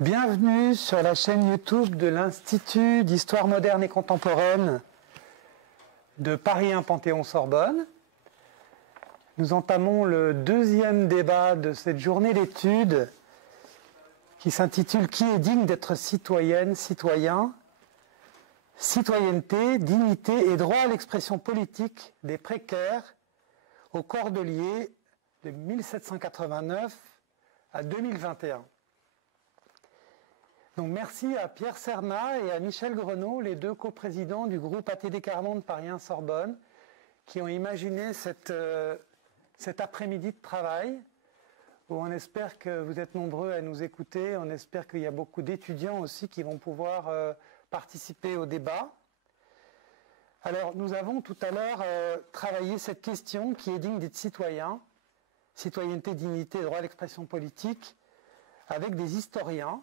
Bienvenue sur la chaîne YouTube de l'Institut d'Histoire moderne et contemporaine de Paris 1 Panthéon-Sorbonne. Nous entamons le deuxième débat de cette journée d'études qui s'intitule « Qui est digne d'être citoyenne, citoyen ? Citoyenneté, dignité et droit à l'expression politique des précaires aux Cordeliers de 1789 à 2021 ». Donc merci à Pierre Cernat et à Michel Grenot, les deux coprésidents du groupe ATD Carmonde Paris 1 Sorbonne, qui ont imaginé cet après-midi de travail, où on espère que vous êtes nombreux à nous écouter, on espère qu'il y a beaucoup d'étudiants aussi qui vont pouvoir participer au débat. Alors nous avons tout à l'heure travaillé cette question qui est digne d'être citoyen, citoyenneté, dignité, droit à l'expression politique, avec des historiens.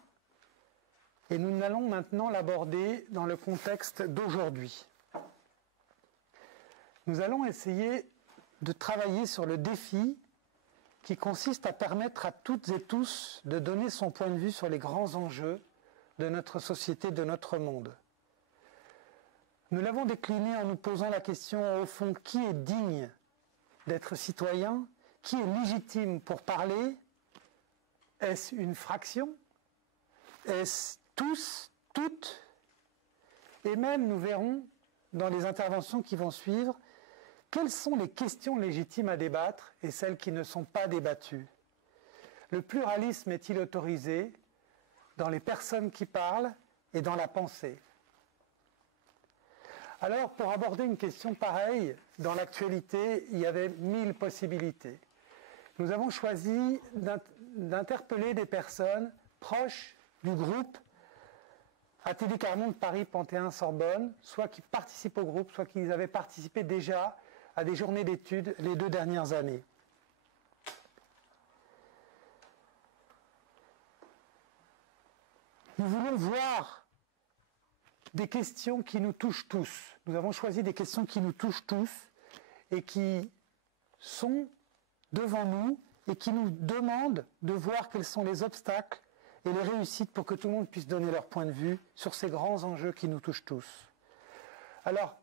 Et nous allons maintenant l'aborder dans le contexte d'aujourd'hui. Nous allons essayer de travailler sur le défi qui consiste à permettre à toutes et tous de donner son point de vue sur les grands enjeux de notre société, de notre monde. Nous l'avons décliné en nous posant la question, au fond, qui est digne d'être citoyen? Qui est légitime pour parler? Est-ce une fraction? Est-ce tous, toutes? Et même, nous verrons dans les interventions qui vont suivre, quelles sont les questions légitimes à débattre et celles qui ne sont pas débattues. Le pluralisme est-il autorisé dans les personnes qui parlent et dans la pensée? Alors, pour aborder une question pareille, dans l'actualité, il y avait 1000 possibilités. Nous avons choisi d'interpeller des personnes proches du groupe ATD Carmonde Paris Panthéon Sorbonne, soit qui participent au groupe, soit qui avaient participé déjà à des journées d'études les 2 dernières années. Nous voulons voir des questions qui nous touchent tous. Nous avons choisi des questions qui nous touchent tous et qui sont devant nous et qui nous demandent de voir quels sont les obstacles et les réussites pour que tout le monde puisse donner leur point de vue sur ces grands enjeux qui nous touchent tous. Alors,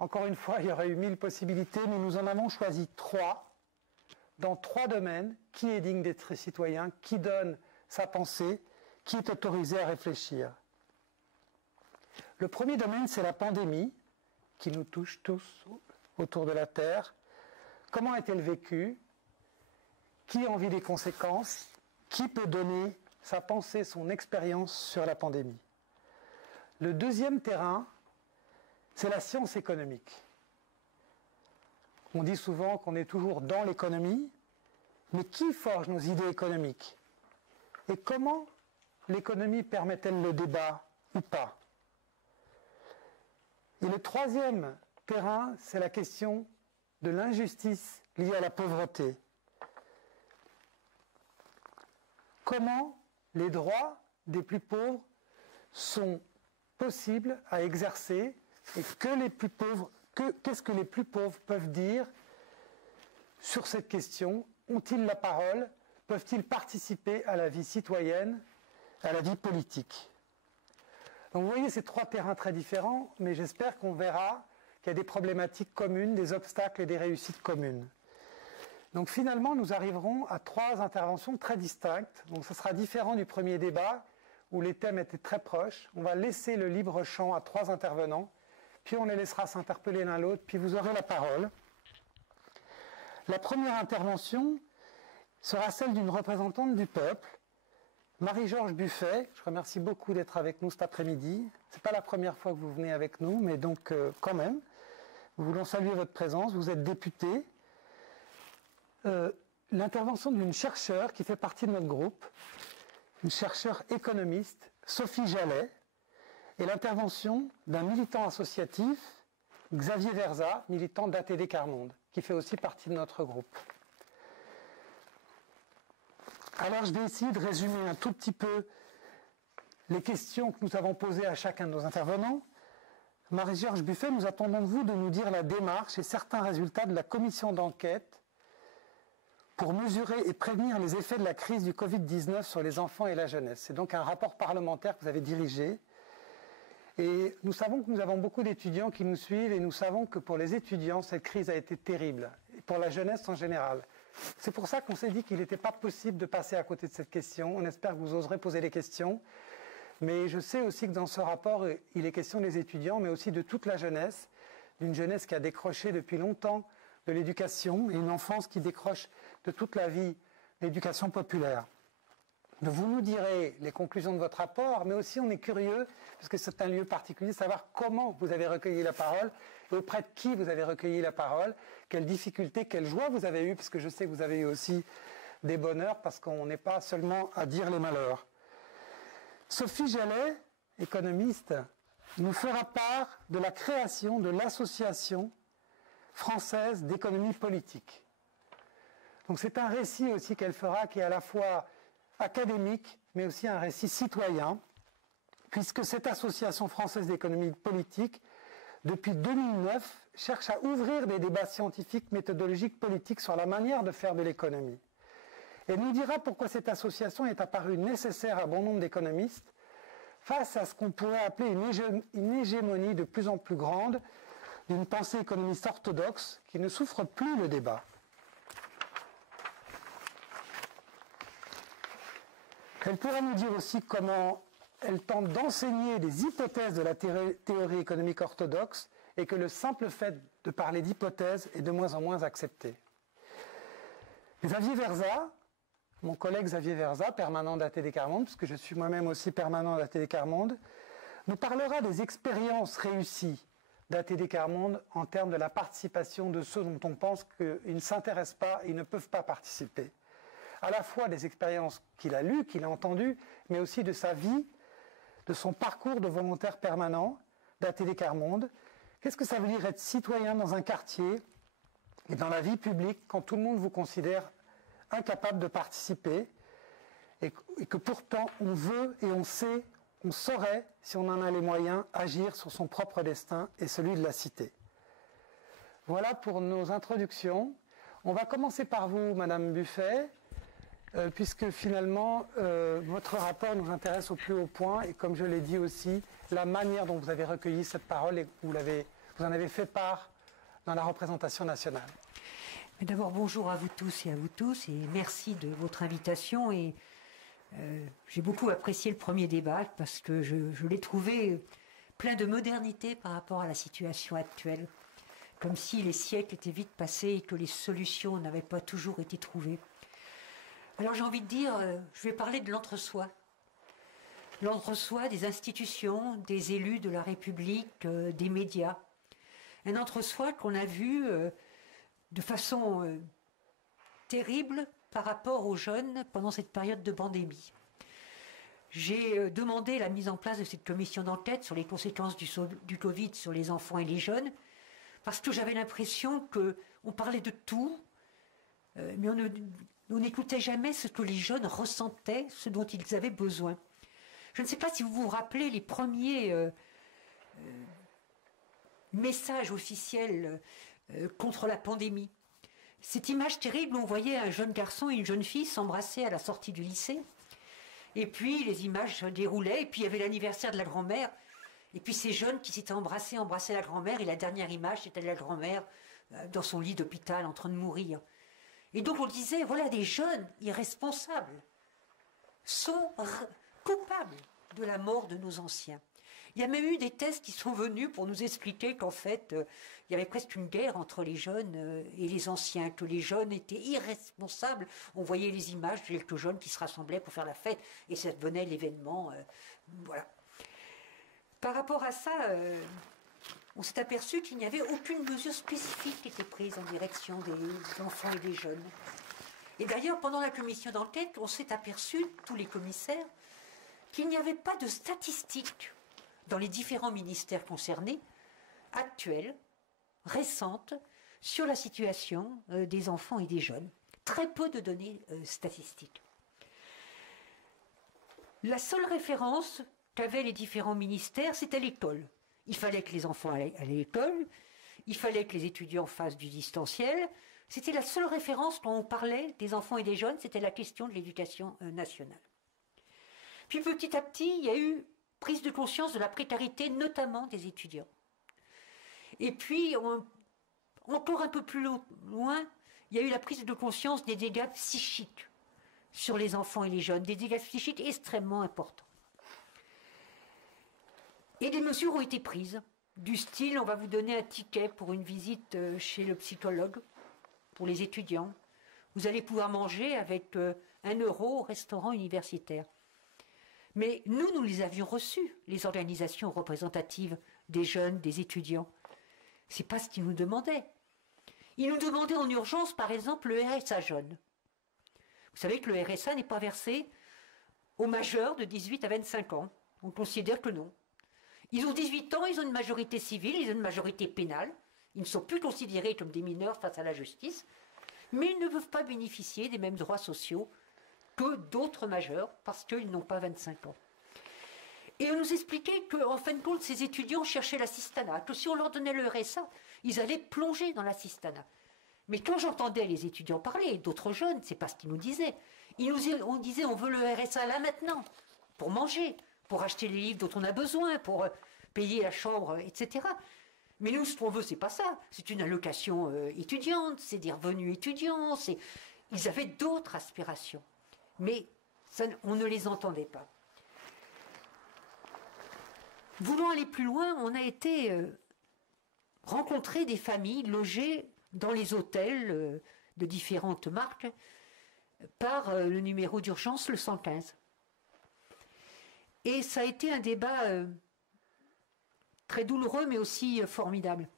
encore une fois, il y aurait eu 1000 possibilités, mais nous en avons choisi 3, dans 3 domaines. Qui est digne d'être citoyen? Qui donne sa pensée? Qui est autorisé à réfléchir? Le premier domaine, c'est la pandémie, qui nous touche tous autour de la Terre. Comment est-elle vécue? Qui en vit les conséquences? Qui peut donner sa pensée, son expérience sur la pandémie? Le deuxième terrain, c'est la science économique. On dit souvent qu'on est toujours dans l'économie, mais qui forge nos idées économiques? Et comment l'économie permet-elle le débat ou pas? Et le troisième terrain, c'est la question de l'injustice liée à la pauvreté. Comment les droits des plus pauvres sont possibles à exercer et qu'est-ce que les plus pauvres peuvent dire sur cette question? Ont-ils la parole? Peuvent-ils participer à la vie citoyenne, à la vie politique? Donc vous voyez ces 3 terrains très différents, mais j'espère qu'on verra qu'il y a des problématiques communes, des obstacles et des réussites communes. Donc finalement, nous arriverons à 3 interventions très distinctes. Donc ce sera différent du premier débat, où les thèmes étaient très proches. On va laisser le libre champ à 3 intervenants, puis on les laissera s'interpeller l'un l'autre, puis vous aurez la parole. La première intervention sera celle d'une représentante du peuple, Marie-Georges Buffet. Je remercie beaucoup d'être avec nous cet après-midi. Ce n'est pas la première fois que vous venez avec nous, mais donc quand même. Nous voulons saluer votre présence. Vous êtes députée. L'intervention d'une chercheure qui fait partie de notre groupe, une chercheure économiste, Sophie Jallet, et l'intervention d'un militant associatif, Xavier Verza, militant d'ATD Carmonde, qui fait aussi partie de notre groupe. Alors je vais essayer de résumer un tout petit peu les questions que nous avons posées à chacun de nos intervenants. Marie-Georges Buffet, nous attendons de vous de nous dire la démarche et certains résultats de la commission d'enquête pour mesurer et prévenir les effets de la crise du Covid-19 sur les enfants et la jeunesse. C'est donc un rapport parlementaire que vous avez dirigé. Et nous savons que nous avons beaucoup d'étudiants qui nous suivent et nous savons que pour les étudiants, cette crise a été terrible, et pour la jeunesse en général. C'est pour ça qu'on s'est dit qu'il n'était pas possible de passer à côté de cette question. On espère que vous oserez poser les questions. Mais je sais aussi que dans ce rapport, il est question des étudiants, mais aussi de toute la jeunesse, d'une jeunesse qui a décroché depuis longtemps de l'éducation et une enfance qui décroche de toute la vie l'éducation populaire. Vous nous direz les conclusions de votre rapport, mais aussi on est curieux, parce que c'est un lieu particulier, de savoir comment vous avez recueilli la parole et auprès de qui vous avez recueilli la parole, quelles difficultés, quelles joies vous avez eues, parce que je sais que vous avez eu aussi des bonheurs, parce qu'on n'est pas seulement à dire les malheurs. Sophie Jallet, économiste, nous fera part de la création de l'Association française d'économie politique. Donc c'est un récit aussi qu'elle fera qui est à la fois académique, mais aussi un récit citoyen, puisque cette Association française d'économie politique, depuis 2009, cherche à ouvrir des débats scientifiques, méthodologiques, politiques sur la manière de faire de l'économie. Et nous dira pourquoi cette association est apparue nécessaire à bon nombre d'économistes face à ce qu'on pourrait appeler une hégémonie de plus en plus grande d'une pensée économiste orthodoxe qui ne souffre plus le débat. Elle pourra nous dire aussi comment elle tente d'enseigner des hypothèses de la théorie économique orthodoxe et que le simple fait de parler d'hypothèses est de moins en moins accepté. Xavier Verza, mon collègue Xavier Verza, permanent d'ATD Quart Monde, puisque je suis moi-même aussi permanent d'ATD Quart Monde, nous parlera des expériences réussies d'ATD Quart Monde en termes de la participation de ceux dont on pense qu'ils ne s'intéressent pas et ne peuvent pas participer. À la fois des expériences qu'il a lues, qu'il a entendues, mais aussi de sa vie, de son parcours de volontaire permanent d'ATD Quart Monde. Qu'est-ce que ça veut dire être citoyen dans un quartier et dans la vie publique quand tout le monde vous considère incapable de participer et que pourtant on veut et on sait, on saurait, si on en a les moyens, agir sur son propre destin et celui de la cité. Voilà pour nos introductions. On va commencer par vous, Madame Buffet, puisque finalement votre rapport nous intéresse au plus haut point et comme je l'ai dit aussi, la manière dont vous avez recueilli cette parole et que vous en avez fait part dans la représentation nationale. D'abord, bonjour à vous tous et merci de votre invitation. Et j'ai beaucoup apprécié le premier débat parce que je l'ai trouvé plein de modernité par rapport à la situation actuelle, comme si les siècles étaient vite passés et que les solutions n'avaient pas toujours été trouvées. Alors j'ai envie de dire, je vais parler de l'entre-soi. L'entre-soi des institutions, des élus de la République, des médias. Un entre-soi qu'on a vu de façon terrible par rapport aux jeunes pendant cette période de pandémie. J'ai demandé la mise en place de cette commission d'enquête sur les conséquences du Covid sur les enfants et les jeunes, parce que j'avais l'impression qu'on parlait de tout, mais on n'écoutait jamais ce que les jeunes ressentaient, ce dont ils avaient besoin. Je ne sais pas si vous vous rappelez les premiers messages officiels contre la pandémie. Cette image terrible où on voyait un jeune garçon et une jeune fille s'embrasser à la sortie du lycée. Et puis les images se déroulaient, et puis il y avait l'anniversaire de la grand-mère. Et puis ces jeunes qui s'étaient embrassaient la grand-mère, et la dernière image, c'était de la grand-mère dans son lit d'hôpital en train de mourir. Et donc on disait, voilà, des jeunes irresponsables sont coupables de la mort de nos anciens. Il y a même eu des thèses qui sont venus pour nous expliquer qu'en fait, il y avait presque une guerre entre les jeunes et les anciens, que les jeunes étaient irresponsables. On voyait les images de quelques jeunes qui se rassemblaient pour faire la fête, et ça devenait l'événement. Voilà. Par rapport à ça, on s'est aperçu qu'il n'y avait aucune mesure spécifique qui était prise en direction des enfants et des jeunes. Et d'ailleurs, pendant la commission d'enquête, on s'est aperçu, tous les commissaires, qu'il n'y avait pas de statistiques dans les différents ministères concernés, actuelles, récentes, sur la situation des enfants et des jeunes. Très peu de données statistiques. La seule référence qu'avaient les différents ministères, c'était l'école. Il fallait que les enfants aillent à l'école, il fallait que les étudiants fassent du distanciel. C'était la seule référence quand on parlait des enfants et des jeunes, c'était la question de l'éducation nationale. Puis petit à petit, il y a eu prise de conscience de la précarité, notamment des étudiants. Et puis, encore un peu plus loin, il y a eu la prise de conscience des dégâts psychiques sur les enfants et les jeunes, des dégâts psychiques extrêmement importants. Et des mesures ont été prises, du style, on va vous donner un ticket pour une visite chez le psychologue, pour les étudiants. Vous allez pouvoir manger avec 1 euro au restaurant universitaire. Mais nous les avions reçus, les organisations représentatives des jeunes, des étudiants. Ce n'est pas ce qu'ils nous demandaient. Ils nous demandaient en urgence, par exemple, le RSA jeune. Vous savez que le RSA n'est pas versé aux majeurs de 18 à 25 ans. On considère que non. Ils ont 18 ans, ils ont une majorité civile, ils ont une majorité pénale. Ils ne sont plus considérés comme des mineurs face à la justice, mais ils ne peuvent pas bénéficier des mêmes droits sociaux que d'autres majeurs parce qu'ils n'ont pas 25 ans. Et on nous expliquait qu'en fin de compte, ces étudiants cherchaient l'assistanat, que si on leur donnait le RSA, ils allaient plonger dans l'assistanat. Mais quand j'entendais les étudiants parler, d'autres jeunes, c'est pas ce qu'ils nous disaient. On disait on veut le RSA là maintenant, pour manger, pour acheter les livres dont on a besoin, pour payer la chambre, etc. Mais nous, ce qu'on veut, c'est pas ça. C'est une allocation étudiante, c'est des revenus étudiants, ils avaient d'autres aspirations. Mais ça, on ne les entendait pas. Voulant aller plus loin, on a été rencontrer des familles logées dans les hôtels de différentes marques par le numéro d'urgence, le 115. Et ça a été un débat très douloureux, mais aussi formidable.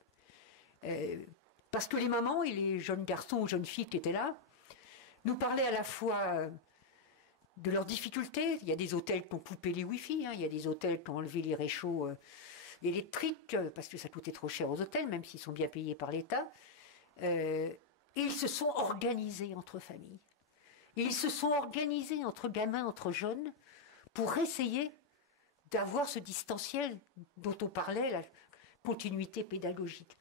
Parce que les mamans et les jeunes garçons ou jeunes filles qui étaient là nous parlaient à la fois de leurs difficultés. Il y a des hôtels qui ont coupé les Wi-Fi, il y a des hôtels qui ont enlevé les réchauds électriques, parce que ça coûtait trop cher aux hôtels, même s'ils sont bien payés par l'État. Et ils se sont organisés entre familles. Et ils se sont organisés entre gamins, entre jeunes, pour essayer d'avoir ce distanciel dont on parlait, la continuité pédagogique.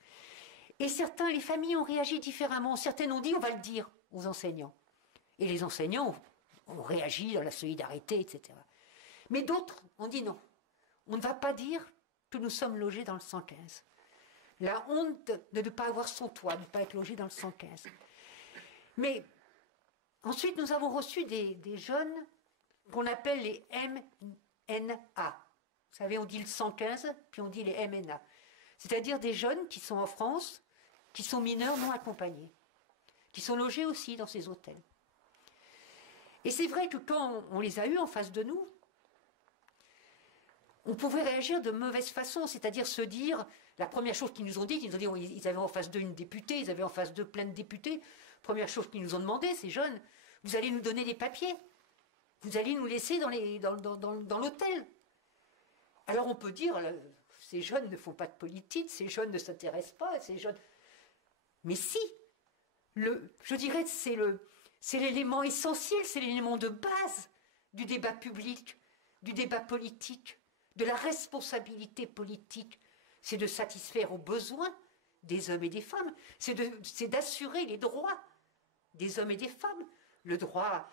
Et les familles ont réagi différemment. Certaines ont dit on va le dire aux enseignants. Et les enseignants ont réagi dans la solidarité, etc. Mais d'autres ont dit non, on ne va pas dire que nous sommes logés dans le 115. La honte de ne pas avoir son toit, de ne pas être logé dans le 115. Mais ensuite, nous avons reçu des jeunes qu'on appelle les MNA. Vous savez, on dit le 115, puis on dit les MNA. C'est-à-dire des jeunes qui sont en France, qui sont mineurs non accompagnés, qui sont logés aussi dans ces hôtels. Et c'est vrai que quand on les a eus en face de nous, on pouvait réagir de mauvaise façon, c'est-à-dire se dire, la première chose qu'ils nous ont dit, ils avaient en face d'eux une députée, ils avaient en face d'eux plein de députés, première chose qu'ils nous ont demandé, ces jeunes, vous allez nous donner des papiers, vous allez nous laisser dans l'hôtel. Alors on peut dire, ces jeunes ne font pas de politique, ces jeunes ne s'intéressent pas, ces jeunes... Mais si, je dirais que c'est l'élément essentiel, c'est l'élément de base du débat public, du débat politique, de la responsabilité politique. C'est de satisfaire aux besoins des hommes et des femmes, c'est d'assurer les droits des hommes et des femmes, le droit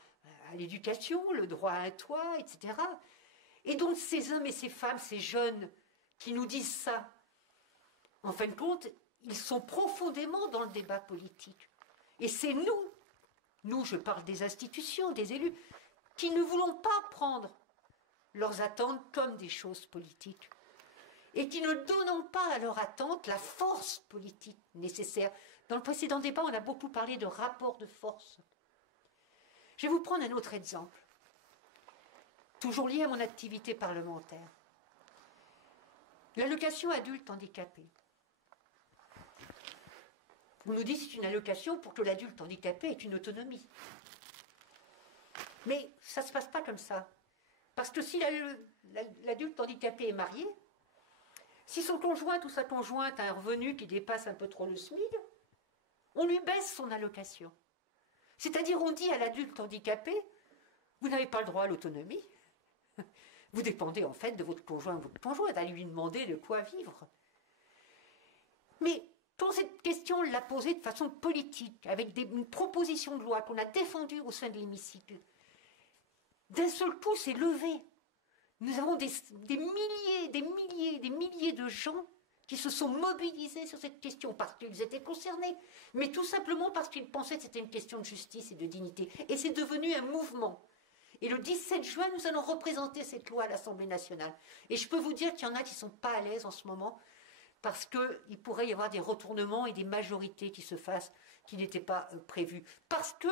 à l'éducation, le droit à un toit, etc. Et donc ces hommes et ces femmes, ces jeunes qui nous disent ça, en fin de compte, ils sont profondément dans le débat politique. Et c'est nous, je parle des institutions, des élus, qui ne voulons pas prendre leurs attentes comme des choses politiques et qui ne donnons pas à leur attente la force politique nécessaire. Dans le précédent débat, on a beaucoup parlé de rapport de force. Je vais vous prendre un autre exemple, toujours lié à mon activité parlementaire. L'allocation adulte handicapé. On nous dit que c'est une allocation pour que l'adulte handicapé ait une autonomie. Mais ça ne se passe pas comme ça. Parce que si l'adulte handicapé est marié, si son conjoint ou sa conjointe a un revenu qui dépasse un peu trop le SMIC, on lui baisse son allocation. C'est-à-dire on dit à l'adulte handicapé, vous n'avez pas le droit à l'autonomie. Vous dépendez en fait de votre conjoint ou votre conjointe, à lui demander de quoi vivre. Mais Quand cette question, on l'a posée de façon politique, avec une proposition de loi qu'on a défendue au sein de l'hémicycle, d'un seul coup, c'est levé. Nous avons des milliers de gens qui se sont mobilisés sur cette question parce qu'ils étaient concernés, mais tout simplement parce qu'ils pensaient que c'était une question de justice et de dignité. Et c'est devenu un mouvement. Et le 17 juin, nous allons représenter cette loi à l'Assemblée nationale. Et je peux vous dire qu'il y en a qui ne sont pas à l'aise en ce moment, parce qu'il pourrait y avoir des retournements et des majorités qui se fassent, qui n'étaient pas prévues. Parce que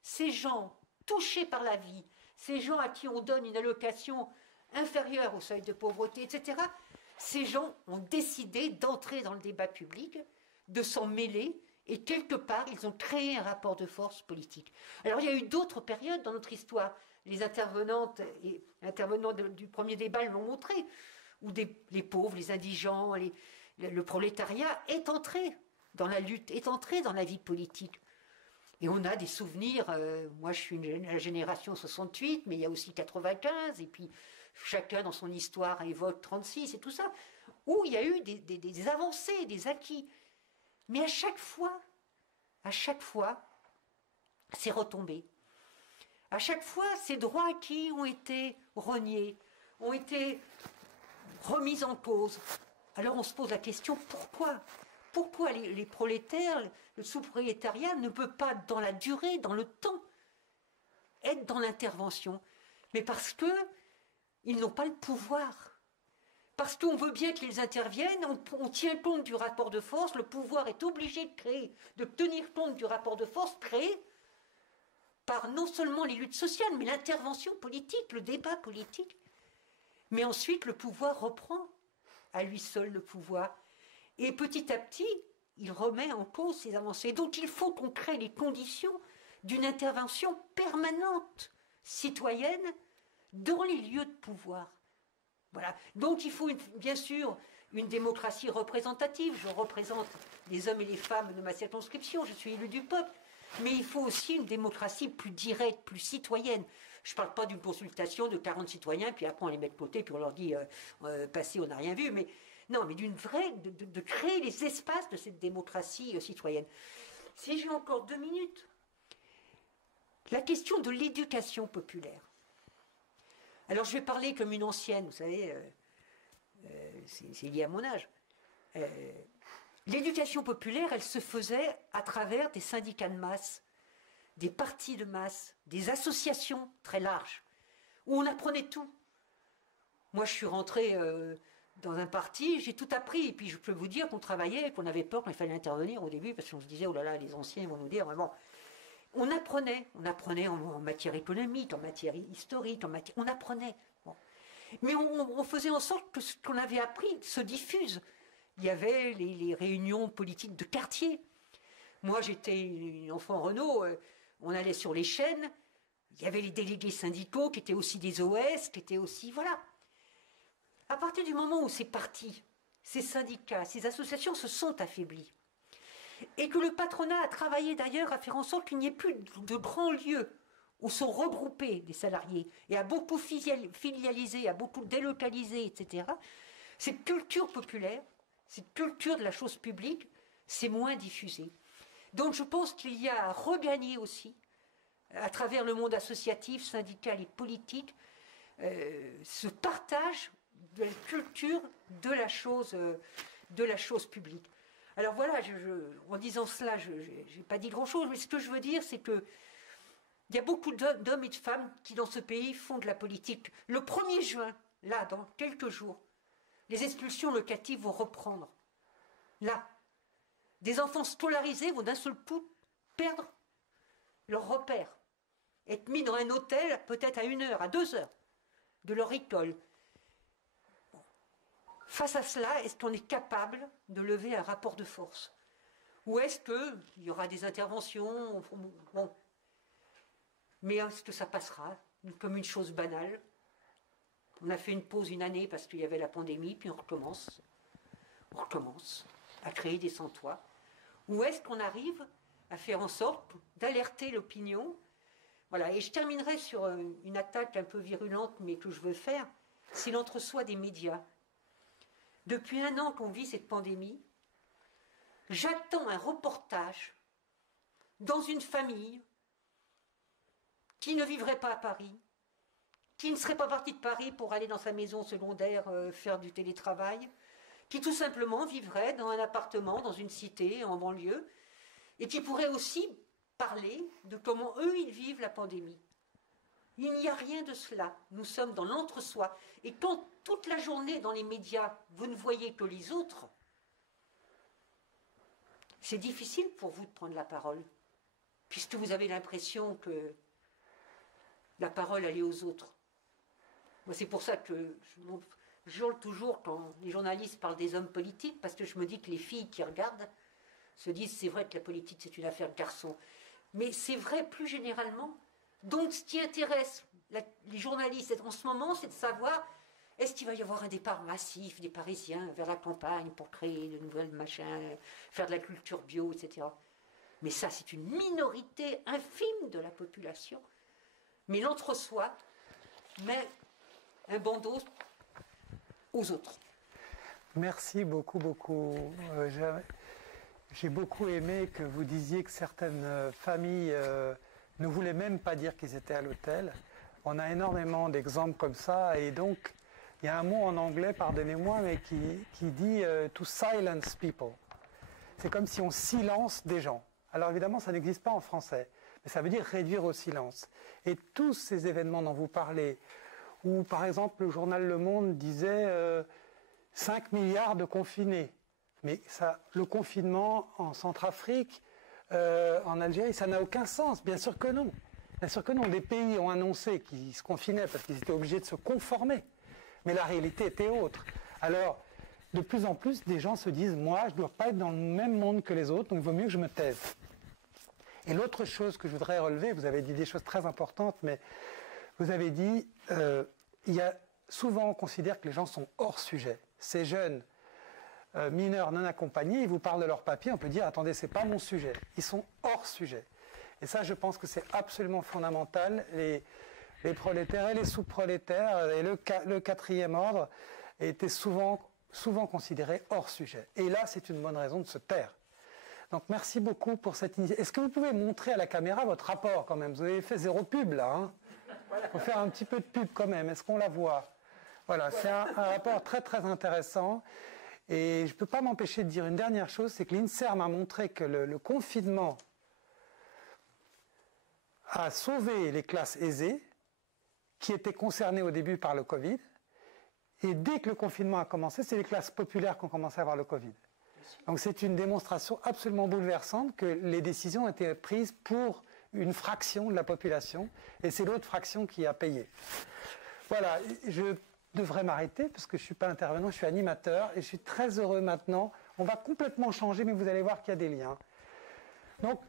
ces gens touchés par la vie, ces gens à qui on donne une allocation inférieure au seuil de pauvreté, etc., ces gens ont décidé d'entrer dans le débat public, de s'en mêler, et quelque part, ils ont créé un rapport de force politique. Alors, il y a eu d'autres périodes dans notre histoire. Les intervenantes et intervenants du premier débat l'ont montré, où les pauvres, les indigents, le prolétariat est entré dans la lutte, est entré dans la vie politique. Et on a des souvenirs, moi je suis de la génération 68, mais il y a aussi 95, et puis chacun dans son histoire évoque 36 et tout ça, où il y a eu des avancées, des acquis. Mais à chaque fois, c'est retombé. À chaque fois, ces droits acquis ont été reniés, ont été remis en cause. Alors on se pose la question, pourquoi ? Pourquoi les prolétaires, le sous-prolétariat ne peut pas, dans la durée, dans le temps, être dans l'intervention? Mais parce qu'ils n'ont pas le pouvoir. Parce qu'on veut bien qu'ils interviennent, on tient compte du rapport de force, le pouvoir est obligé de tenir compte du rapport de force créé par non seulement les luttes sociales, mais l'intervention politique, le débat politique. Mais ensuite, le pouvoir reprend à lui seul le pouvoir. Et petit à petit, il remet en cause ces avancées. Donc il faut qu'on crée les conditions d'une intervention permanente, citoyenne, dans les lieux de pouvoir. Voilà. Donc il faut bien sûr une démocratie représentative. Je représente les hommes et les femmes de ma circonscription, je suis élu du peuple. Mais il faut aussi une démocratie plus directe, plus citoyenne. Je ne parle pas d'une consultation de 40 citoyens, puis après on les met de côté, puis on leur dit passez, on n'a rien vu. Mais non, mais d'une vraie, de créer les espaces de cette démocratie citoyenne. Si j'ai encore 2 minutes, la question de l'éducation populaire. Alors je vais parler comme une ancienne, vous savez, c'est lié à mon âge. L'éducation populaire, elle se faisait à travers des syndicats de masse, des partis de masse, des associations très larges, où on apprenait tout. Moi, je suis rentré dans un parti, j'ai tout appris, et puis je peux vous dire qu'on travaillait, qu'on avait peur, qu'il fallait intervenir au début, parce qu'on se disait, oh là là, les anciens vont nous dire, mais bon. On apprenait en matière économique, en matière historique, on apprenait. Bon. Mais on faisait en sorte que ce qu'on avait appris se diffuse. Il y avait les réunions politiques de quartier. Moi, j'étais une enfant Renault, on allait sur les chaînes, il y avait les délégués syndicaux qui étaient aussi des OS, qui étaient aussi... Voilà. À partir du moment où c'est parti, ces syndicats, ces associations se sont affaiblis, et que le patronat a travaillé d'ailleurs à faire en sorte qu'il n'y ait plus de grands lieux où sont regroupés des salariés, et a beaucoup filialisé, a beaucoup délocalisé, etc., cette culture populaire, cette culture de la chose publique, c'est moins diffusé. Donc je pense qu'il y a à regagner aussi, à travers le monde associatif, syndical et politique, ce partage de la culture de la chose publique. Alors voilà, en disant cela, je n'ai pas dit grand-chose, mais ce que je veux dire, c'est qu'il y a beaucoup d'hommes et de femmes qui, dans ce pays, font de la politique. Le 1er juin, là, dans quelques jours, les expulsions locatives vont reprendre. Là, des enfants scolarisés vont d'un seul coup perdre leur repère, être mis dans un hôtel peut-être à 1 heure, à 2 heures de leur école. Bon. Face à cela, est-ce qu'on est capable de lever un rapport de force? Ou est-ce qu'il y aura des interventions? Bon. Mais est-ce que ça passera comme une chose banale? On a fait une pause 1 année parce qu'il y avait la pandémie, puis on recommence à créer des sans-toits. Ou est-ce qu'on arrive à faire en sorte d'alerter l'opinion? Voilà, et je terminerai sur une attaque un peu virulente, mais que je veux faire, c'est l'entre-soi des médias. Depuis 1 an qu'on vit cette pandémie, J'attends un reportage dans une famille qui ne vivrait pas à Paris, qui ne serait pas partie de Paris pour aller dans sa maison secondaire faire du télétravail, qui tout simplement vivrait dans un appartement, dans une cité, en banlieue, et qui pourrait aussi parler de comment eux, ils vivent la pandémie. Il n'y a rien de cela. Nous sommes dans l'entre-soi. Et quand toute la journée dans les médias, vous ne voyez que les autres, c'est difficile pour vous de prendre la parole, puisque vous avez l'impression que la parole, elle est aux autres. Moi, c'est pour ça que je hurle toujours quand les journalistes parlent des hommes politiques, parce que je me dis que les filles qui regardent se disent c'est vrai que la politique, c'est une affaire de garçons. Mais c'est vrai plus généralement. Donc, ce qui intéresse les journalistes en ce moment, c'est de savoir est-ce qu'il va y avoir un départ massif des Parisiens vers la campagne pour créer de nouvelles machins, faire de la culture bio, etc. Mais ça, c'est une minorité infime de la population. Mais l'entre-soi met un bandeau aux autres. Merci beaucoup, beaucoup. J'ai beaucoup aimé que vous disiez que certaines familles ne voulaient même pas dire qu'ils étaient à l'hôtel. On a énormément d'exemples comme ça, et donc il y a un mot en anglais, pardonnez-moi, mais qui dit to silence people. C'est comme si on silence des gens. Alors évidemment, ça n'existe pas en français, mais ça veut dire réduire au silence. Et tous ces événements dont vous parlez, où par exemple le journal Le Monde disait 5 milliards de confinés, mais ça, le confinement en Centrafrique, en Algérie, ça n'a aucun sens, bien sûr que non. Bien sûr que non, des pays ont annoncé qu'ils se confinaient parce qu'ils étaient obligés de se conformer, mais la réalité était autre. Alors, de plus en plus, des gens se disent, moi, je ne dois pas être dans le même monde que les autres, donc il vaut mieux que je me taise. Et l'autre chose que je voudrais relever, vous avez dit des choses très importantes, mais vous avez dit, il y a souvent, on considère que les gens sont hors sujet. Ces jeunes mineurs non accompagnés, ils vous parlent de leur papier, on peut dire, attendez, c'est pas mon sujet. Ils sont hors sujet. Et ça, je pense que c'est absolument fondamental. Les prolétaires et les sous-prolétaires et le quatrième ordre étaient souvent considérés hors sujet. Et là, c'est une bonne raison de se taire. Donc merci beaucoup pour cette initiative. Est-ce que vous pouvez montrer à la caméra votre rapport quand même? Vous avez fait zéro pub là. Hein, il faut faire un petit peu de pub quand même. Est-ce qu'on la voit? Voilà, c'est un rapport très très intéressant. Et je ne peux pas m'empêcher de dire une dernière chose, c'est que l'INSERM a montré que le confinement a sauvé les classes aisées, qui étaient concernées au début par le Covid. Et dès que le confinement a commencé, c'est les classes populaires qui ont commencé à avoir le Covid. Donc c'est une démonstration absolument bouleversante que les décisions ont été prises pour une fraction de la population, et c'est l'autre fraction qui a payé. Voilà, je devrais m'arrêter parce que je ne suis pas intervenant, je suis animateur, et je suis très heureux maintenant. On va complètement changer, mais vous allez voir qu'il y a des liens. Donc,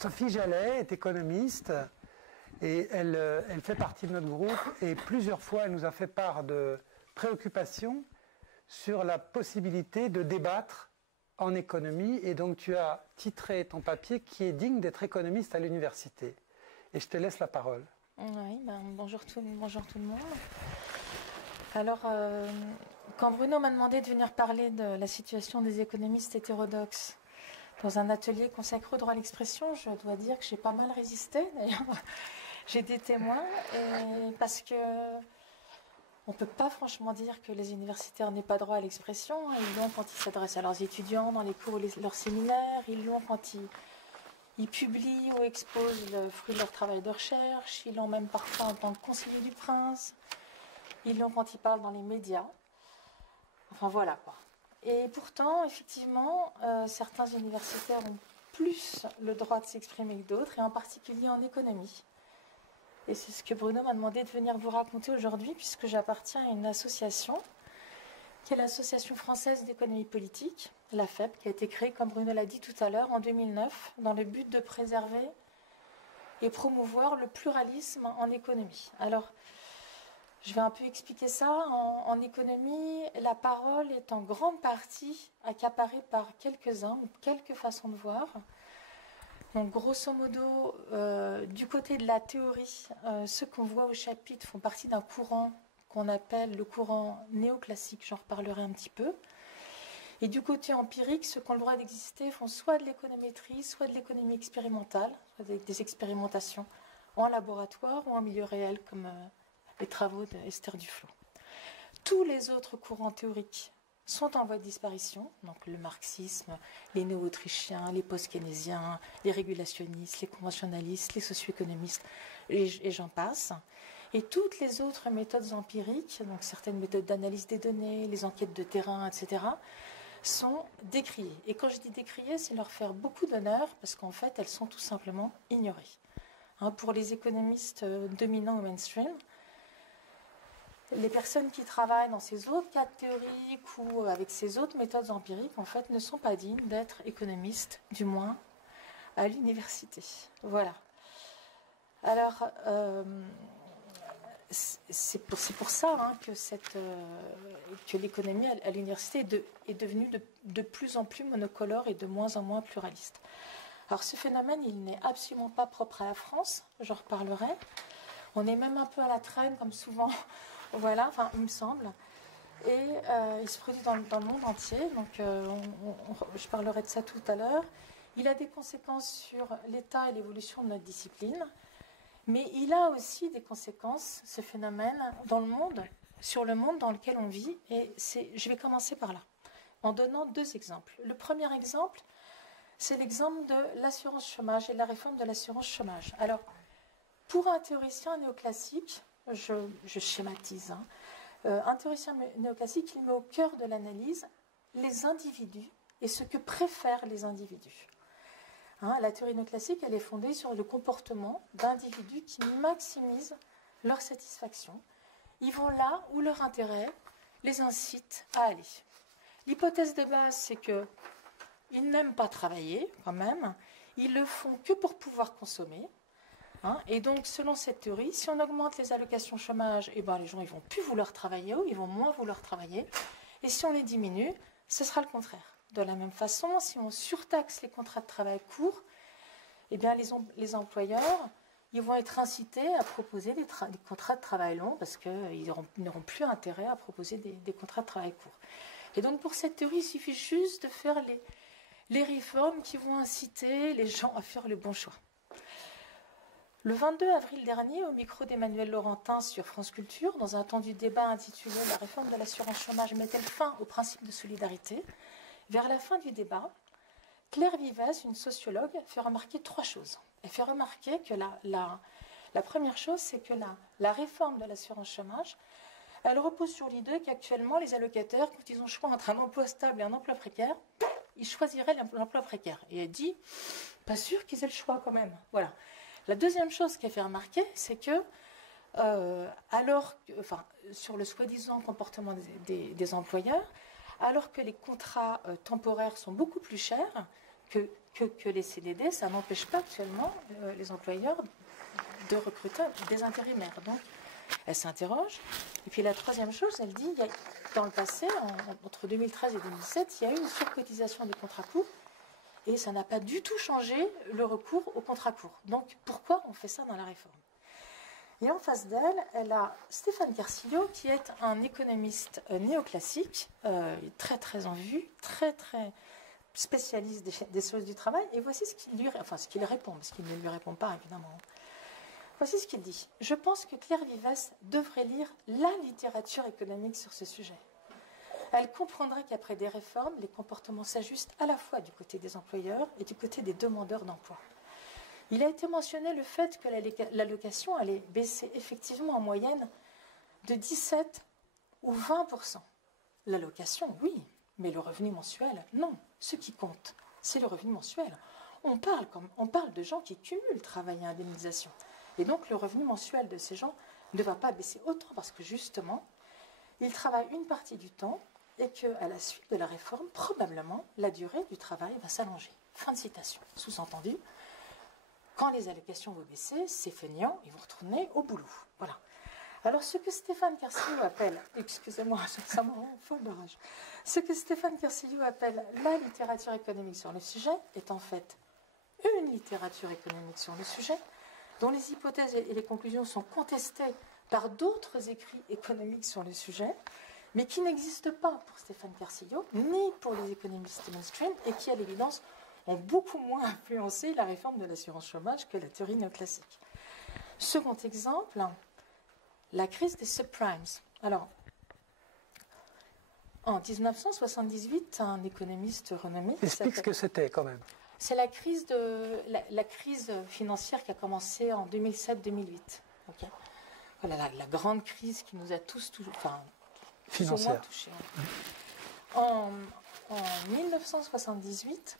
Sophie Jallet est économiste, et elle fait partie de notre groupe, et plusieurs fois elle nous a fait part de préoccupations sur la possibilité de débattre en économie, et donc tu as titré ton papier qui est digne d'être économiste à l'université. Et je te laisse la parole. Oui, bonjour tout le monde. Alors, quand Bruno m'a demandé de venir parler de la situation des économistes hétérodoxes dans un atelier consacré au droit à l'expression, je dois dire que j'ai pas mal résisté. D'ailleurs, j'ai des témoins, parce que on ne peut pas franchement dire que les universitaires n'aient pas droit à l'expression. Ils l'ont quand ils s'adressent à leurs étudiants dans les cours ou leurs séminaires. Ils l'ont quand ils publient ou exposent le fruit de leur travail de recherche. Ils l'ont même parfois en tant que conseiller du prince. Ils l'ont quand ils parlent dans les médias. Enfin voilà quoi. Et pourtant, effectivement, certains universitaires ont plus le droit de s'exprimer que d'autres, et en particulier en économie. Et c'est ce que Bruno m'a demandé de venir vous raconter aujourd'hui, puisque j'appartiens à une association, qui est l'Association française d'économie politique, la FEP, qui a été créée, comme Bruno l'a dit tout à l'heure, en 2009, dans le but de préserver et promouvoir le pluralisme en économie. Alors, je vais un peu expliquer ça. En économie, la parole est en grande partie accaparée par quelques-uns, ou quelques façons de voir. Donc, grosso modo, du côté de la théorie, ceux qu'on voit au chapitre font partie d'un courant qu'on appelle le courant néoclassique, j'en reparlerai un petit peu. Et du côté empirique, ceux qui ont le droit d'exister font soit de l'économétrie, soit de l'économie expérimentale, soit des expérimentations en laboratoire ou en milieu réel, comme les travaux d'Esther Duflo. Tous les autres courants théoriques sont en voie de disparition, donc le marxisme, les néo-autrichiens, les post-keynésiens, les régulationnistes, les conventionnalistes, les socio-économistes, et j'en passe. Et toutes les autres méthodes empiriques, donc certaines méthodes d'analyse des données, les enquêtes de terrain, etc., sont décriées. Et quand je dis décriées, c'est leur faire beaucoup d'honneur, parce qu'en fait, elles sont tout simplement ignorées. Pour les économistes dominants au mainstream, les personnes qui travaillent dans ces autres cadres théoriques ou avec ces autres méthodes empiriques, en fait, ne sont pas dignes d'être économistes, du moins à l'université. Voilà. Alors, c'est pour ça que l'économie à l'université est devenue de plus en plus monocolore et de moins en moins pluraliste. Alors, ce phénomène, il n'est absolument pas propre à la France, j'en reparlerai. On est même un peu à la traîne, comme souvent. Voilà, enfin, il me semble. Et il se produit dans le monde entier. Donc, je parlerai de ça tout à l'heure. Il a des conséquences sur l'état et l'évolution de notre discipline. Mais il a aussi des conséquences, ce phénomène, dans le monde, sur le monde dans lequel on vit. Et je vais commencer par là, en donnant deux exemples. Le premier exemple, c'est l'exemple de l'assurance chômage et de la réforme de l'assurance chômage. Alors, pour un théoricien néoclassique, je schématise, un théoricien néoclassique, il met au cœur de l'analyse les individus et ce que préfèrent les individus. La théorie néoclassique, elle est fondée sur le comportement d'individus qui maximisent leur satisfaction. Ils vont là où leur intérêt les incite à aller. L'hypothèse de base, c'est qu'ils n'aiment pas travailler quand même, ils le font que pour pouvoir consommer. Et donc, selon cette théorie, si on augmente les allocations chômage, les gens ne vont plus vouloir travailler ou ils vont moins vouloir travailler. Et si on les diminue, ce sera le contraire. De la même façon, si on surtaxe les contrats de travail courts, les employeurs ils vont être incités à proposer des contrats de travail longs parce qu'ils n'auront plus intérêt à proposer des contrats de travail courts. Et donc, pour cette théorie, il suffit juste de faire les réformes qui vont inciter les gens à faire le bon choix. Le 22 avril dernier, au micro d'Emmanuel Laurentin sur France Culture, dans un temps du débat intitulé « La réforme de l'assurance chômage met-elle fin au principe de solidarité ?», vers la fin du débat, Claire Vives, une sociologue, fait remarquer trois choses. Elle fait remarquer que la première chose, c'est que la réforme de l'assurance chômage, elle repose sur l'idée qu'actuellement, les allocataires, quand ils ont le choix entre un emploi stable et un emploi précaire, ils choisiraient l'emploi précaire. Et elle dit, pas sûr qu'ils aient le choix quand même. Voilà. La deuxième chose qu'elle fait remarquer, c'est que, sur le soi-disant comportement des employeurs, alors que les contrats temporaires sont beaucoup plus chers que les CDD, ça n'empêche pas actuellement les employeurs de recruter des intérimaires. Donc, elle s'interroge. Et puis la troisième chose, elle dit, dans le passé, entre 2013 et 2007, il y a eu une surcotisation des contrats courts et ça n'a pas du tout changé le recours aux contrats courts. Donc, pourquoi on fait ça dans la réforme ? Et en face d'elle, elle a Stéphane Carcillo, qui est un économiste néoclassique, très très en vue, très très spécialiste des choses du travail. Et voici ce qu'il répond, parce qu'il ne lui répond pas évidemment. Voici ce qu'il dit. Je pense que Claire Vives devrait lire la littérature économique sur ce sujet. Elle comprendrait qu'après des réformes, les comportements s'ajustent à la fois du côté des employeurs et du côté des demandeurs d'emploi. Il a été mentionné le fait que l'allocation allait baisser effectivement en moyenne de 17 ou 20%. L'allocation, oui, mais le revenu mensuel, non. Ce qui compte, c'est le revenu mensuel. On parle de gens qui cumulent travail et indemnisation. Et donc, le revenu mensuel de ces gens ne va pas baisser autant parce que, justement, ils travaillent une partie du temps et qu'à la suite de la réforme, probablement, la durée du travail va s'allonger. Fin de citation. Sous-entendu, quand les allocations vont baisser, c'est feignant, ils vont retourner au boulot. Voilà. Alors, ce que Stéphane Carcillo appelle, excusez-moi, ça me rend folle de rage, ce que Stéphane Carcillo appelle la littérature économique sur le sujet est en fait une littérature économique sur le sujet, dont les hypothèses et les conclusions sont contestées par d'autres écrits économiques sur le sujet, mais qui n'existe pas pour Stéphane Quercillo, ni pour les économistes mainstream, et qui, à l'évidence, ont beaucoup moins influencé la réforme de l'assurance chômage que la théorie néoclassique. Second exemple, la crise des subprimes. Alors, en 1978, un économiste renommé... Explique ce que c'était quand même. C'est la crise financière qui a commencé en 2007-2008. Okay. Voilà, la grande crise qui nous a tous financière touchés. En 1978,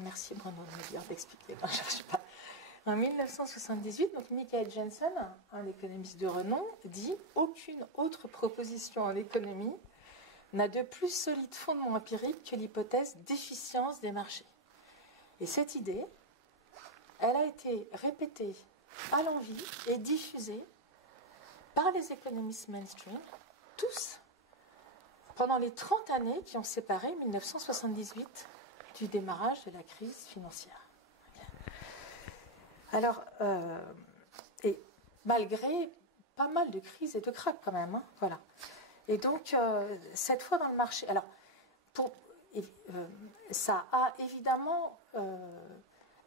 merci Bruno de me dire d'expliquer, je ne cherche pas. En 1978, donc Michael Jensen, un économiste de renom, dit « Aucune autre proposition en économie n'a de plus solide fondement empirique que l'hypothèse d'efficience des marchés. » Et cette idée, elle a été répétée à l'envi et diffusée par les économistes mainstream, tous, pendant les 30 années qui ont séparé 1978 du démarrage de la crise financière. Alors, et malgré pas mal de crises et de cracks quand même, hein, voilà. Et donc, cette fois dans le marché, alors, ça a évidemment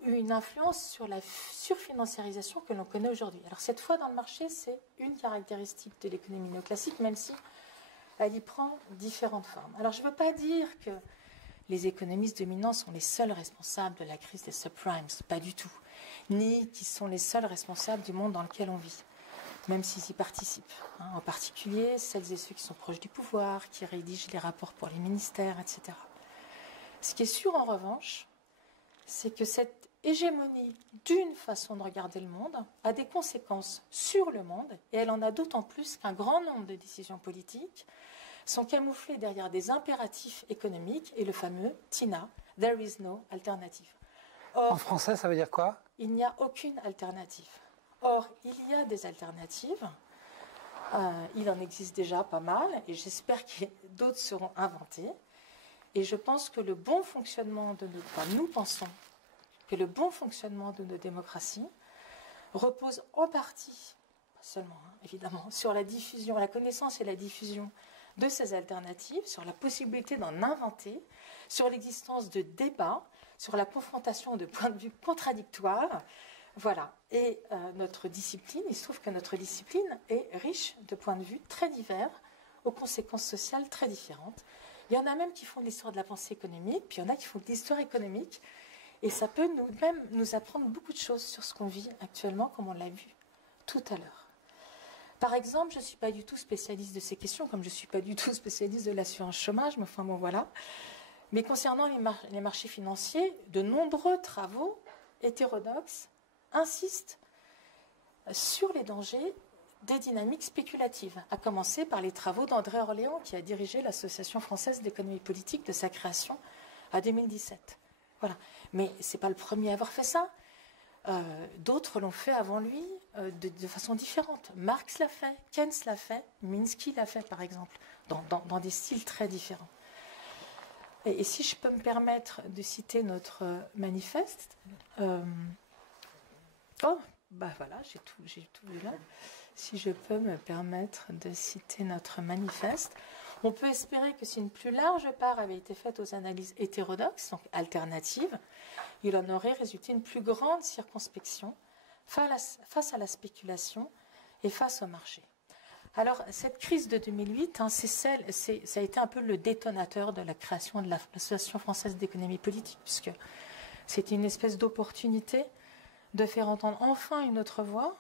eu une influence sur la surfinanciarisation que l'on connaît aujourd'hui. Alors, cette fois dans le marché, c'est une caractéristique de l'économie néoclassique, même si elle y prend différentes formes. Alors, je ne veux pas dire que les économistes dominants sont les seuls responsables de la crise des subprimes, pas du tout, ni qu'ils sont les seuls responsables du monde dans lequel on vit, même s'ils y participent. Hein, en particulier, celles et ceux qui sont proches du pouvoir, qui rédigent les rapports pour les ministères, etc. Ce qui est sûr, en revanche, c'est que cette hégémonie d'une façon de regarder le monde a des conséquences sur le monde, et elle en a d'autant plus qu'un grand nombre de décisions politiques sont camouflés derrière des impératifs économiques et le fameux TINA, There is no alternative. Or, en français, ça veut dire quoi? Il n'y a aucune alternative. Or, il y a des alternatives. Il en existe déjà pas mal et j'espère que d'autres seront inventées. Et je pense que le bon fonctionnement de nous pensons que le bon fonctionnement de nos démocraties repose en partie, pas seulement évidemment, sur la diffusion, la connaissance et la diffusion de ces alternatives, sur la possibilité d'en inventer, sur l'existence de débats, sur la confrontation de points de vue contradictoires. Voilà. Et notre discipline, il se trouve que notre discipline est riche de points de vue très divers, aux conséquences sociales très différentes. Il y en a même qui font de l'histoire de la pensée économique, puis il y en a qui font de l'histoire économique, et ça peut même nous apprendre beaucoup de choses sur ce qu'on vit actuellement, comme on l'a vu tout à l'heure. Par exemple, je ne suis pas du tout spécialiste de ces questions, comme je ne suis pas du tout spécialiste de l'assurance chômage, mais enfin bon voilà. Mais concernant les marchés financiers, de nombreux travaux hétérodoxes insistent sur les dangers des dynamiques spéculatives, à commencer par les travaux d'André Orléans, qui a dirigé l'Association française d'économie politique de sa création à 2017. Voilà. Mais ce n'est pas le premier à avoir fait ça. D'autres l'ont fait avant lui de façon différente. Marx l'a fait, Keynes l'a fait, Minsky l'a fait par exemple, dans des styles très différents. Et si je peux me permettre de citer notre manifeste, voilà, j'ai tout vu là. Si je peux me permettre de citer notre manifeste, on peut espérer que si une plus large part avait été faite aux analyses hétérodoxes, donc alternatives, il en aurait résulté une plus grande circonspection face à la spéculation et face au marché. Alors, cette crise de 2008, ça a été un peu le détonateur de la création de l'Association française d'économie politique, puisque c'était une espèce d'opportunité de faire entendre enfin une autre voix.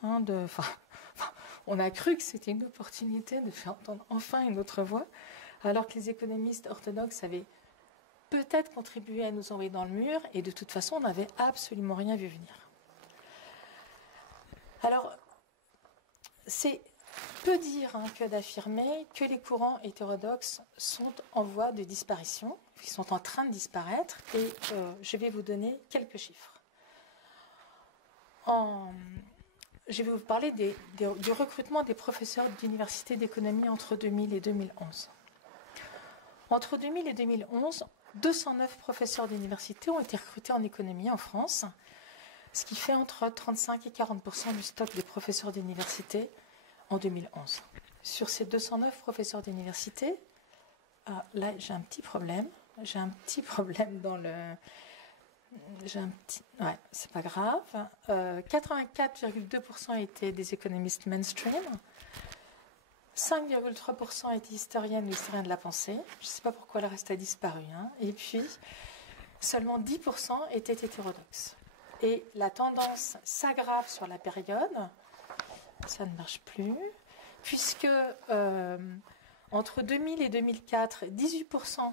On a cru que c'était une opportunité de faire entendre enfin une autre voix, alors que les économistes orthodoxes avaient peut-être contribué à nous envoyer dans le mur, et de toute façon, on n'avait absolument rien vu venir. Alors, c'est peu dire que d'affirmer que les courants hétérodoxes sont en voie de disparition, ils sont en train de disparaître, et je vais vous donner quelques chiffres. Je vais vous parler du recrutement des professeurs d'université d'économie entre 2000 et 2011. Entre 2000 et 2011, 209 professeurs d'université ont été recrutés en économie en France, ce qui fait entre 35 et 40% du stock des professeurs d'université en 2011. sur ces 209 professeurs d'université, là j'ai un petit problème. J'ai un petit problème dans le... Ouais, c'est pas grave. 84,2% étaient des économistes mainstream. 5,3% étaient historiennes ou historiens de la pensée. Je ne sais pas pourquoi le reste a disparu. Hein. Et puis, seulement 10% étaient hétérodoxes. Et la tendance s'aggrave sur la période. Ça ne marche plus. Puisque entre 2000 et 2004, 18%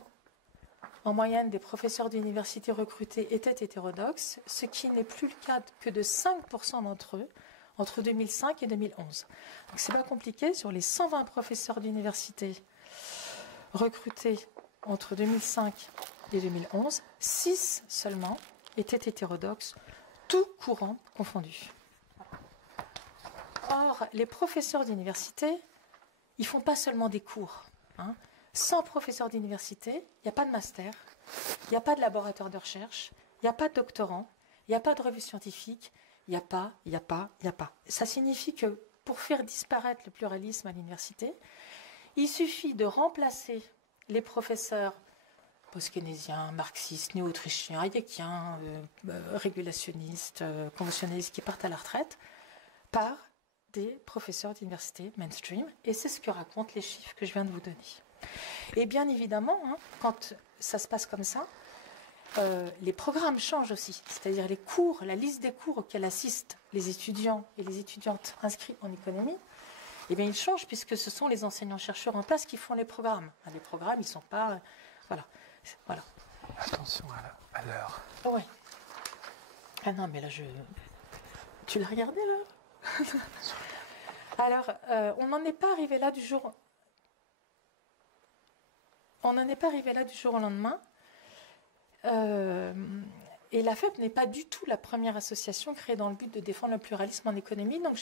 en moyenne des professeurs d'université recrutés étaient hétérodoxes, ce qui n'est plus le cas que de 5% d'entre eux entre 2005 et 2011. Donc c'est pas compliqué, sur les 120 professeurs d'université recrutés entre 2005 et 2011, 6 seulement étaient hétérodoxes, tout courant confondu. Or, les professeurs d'université, ils ne font pas seulement des cours. Hein. Sans professeurs d'université, il n'y a pas de master, il n'y a pas de laboratoire de recherche, il n'y a pas de doctorant, il n'y a pas de revue scientifique, il n'y a pas. Ça signifie que pour faire disparaître le pluralisme à l'université, il suffit de remplacer les professeurs post-keynésiens, marxistes, néo-autrichiens, hayekiens, régulationnistes, conventionnalistes qui partent à la retraite par des professeurs d'université mainstream. Et c'est ce que racontent les chiffres que je viens de vous donner. Et bien évidemment, hein, quand ça se passe comme ça, les programmes changent aussi. C'est-à-dire les cours, la liste des cours auxquels assistent les étudiants et les étudiantes inscrits en économie, eh bien ils changent puisque ce sont les enseignants-chercheurs en place qui font les programmes. Les programmes, ils ne sont pas... Voilà. Attention à l'heure. Oui. Ah non, mais là, Tu l'as regardé, là? Alors, on n'en est pas arrivé là du jour... On n'en est pas arrivé là du jour au lendemain. Et la FEP n'est pas du tout la première association créée dans le but de défendre le pluralisme en économie. Donc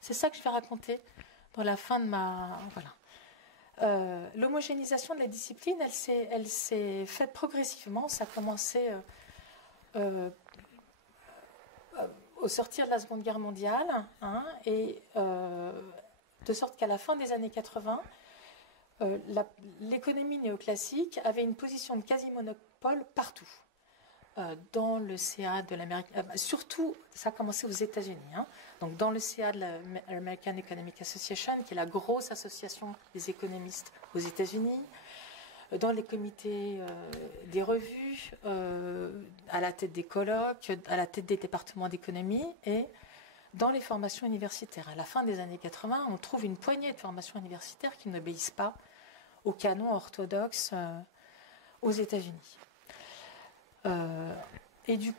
c'est ça que je vais raconter dans la fin de ma... Voilà. L'homogénéisation de la discipline, elle s'est faite progressivement. Ça a commencé au sortir de la Seconde Guerre mondiale, hein, et de sorte qu'à la fin des années 80, l'économie néoclassique avait une position de quasi-monopole partout. Dans le CA de l'Amérique, surtout, ça a commencé aux États-Unis. Hein, donc, dans le CA de l'American Economic Association, qui est la grosse association des économistes aux États-Unis, dans les comités des revues, à la tête des colloques, à la tête des départements d'économie, et dans les formations universitaires. À la fin des années 80, on trouve une poignée de formations universitaires qui n'obéissent pas au canon orthodoxe aux États-Unis.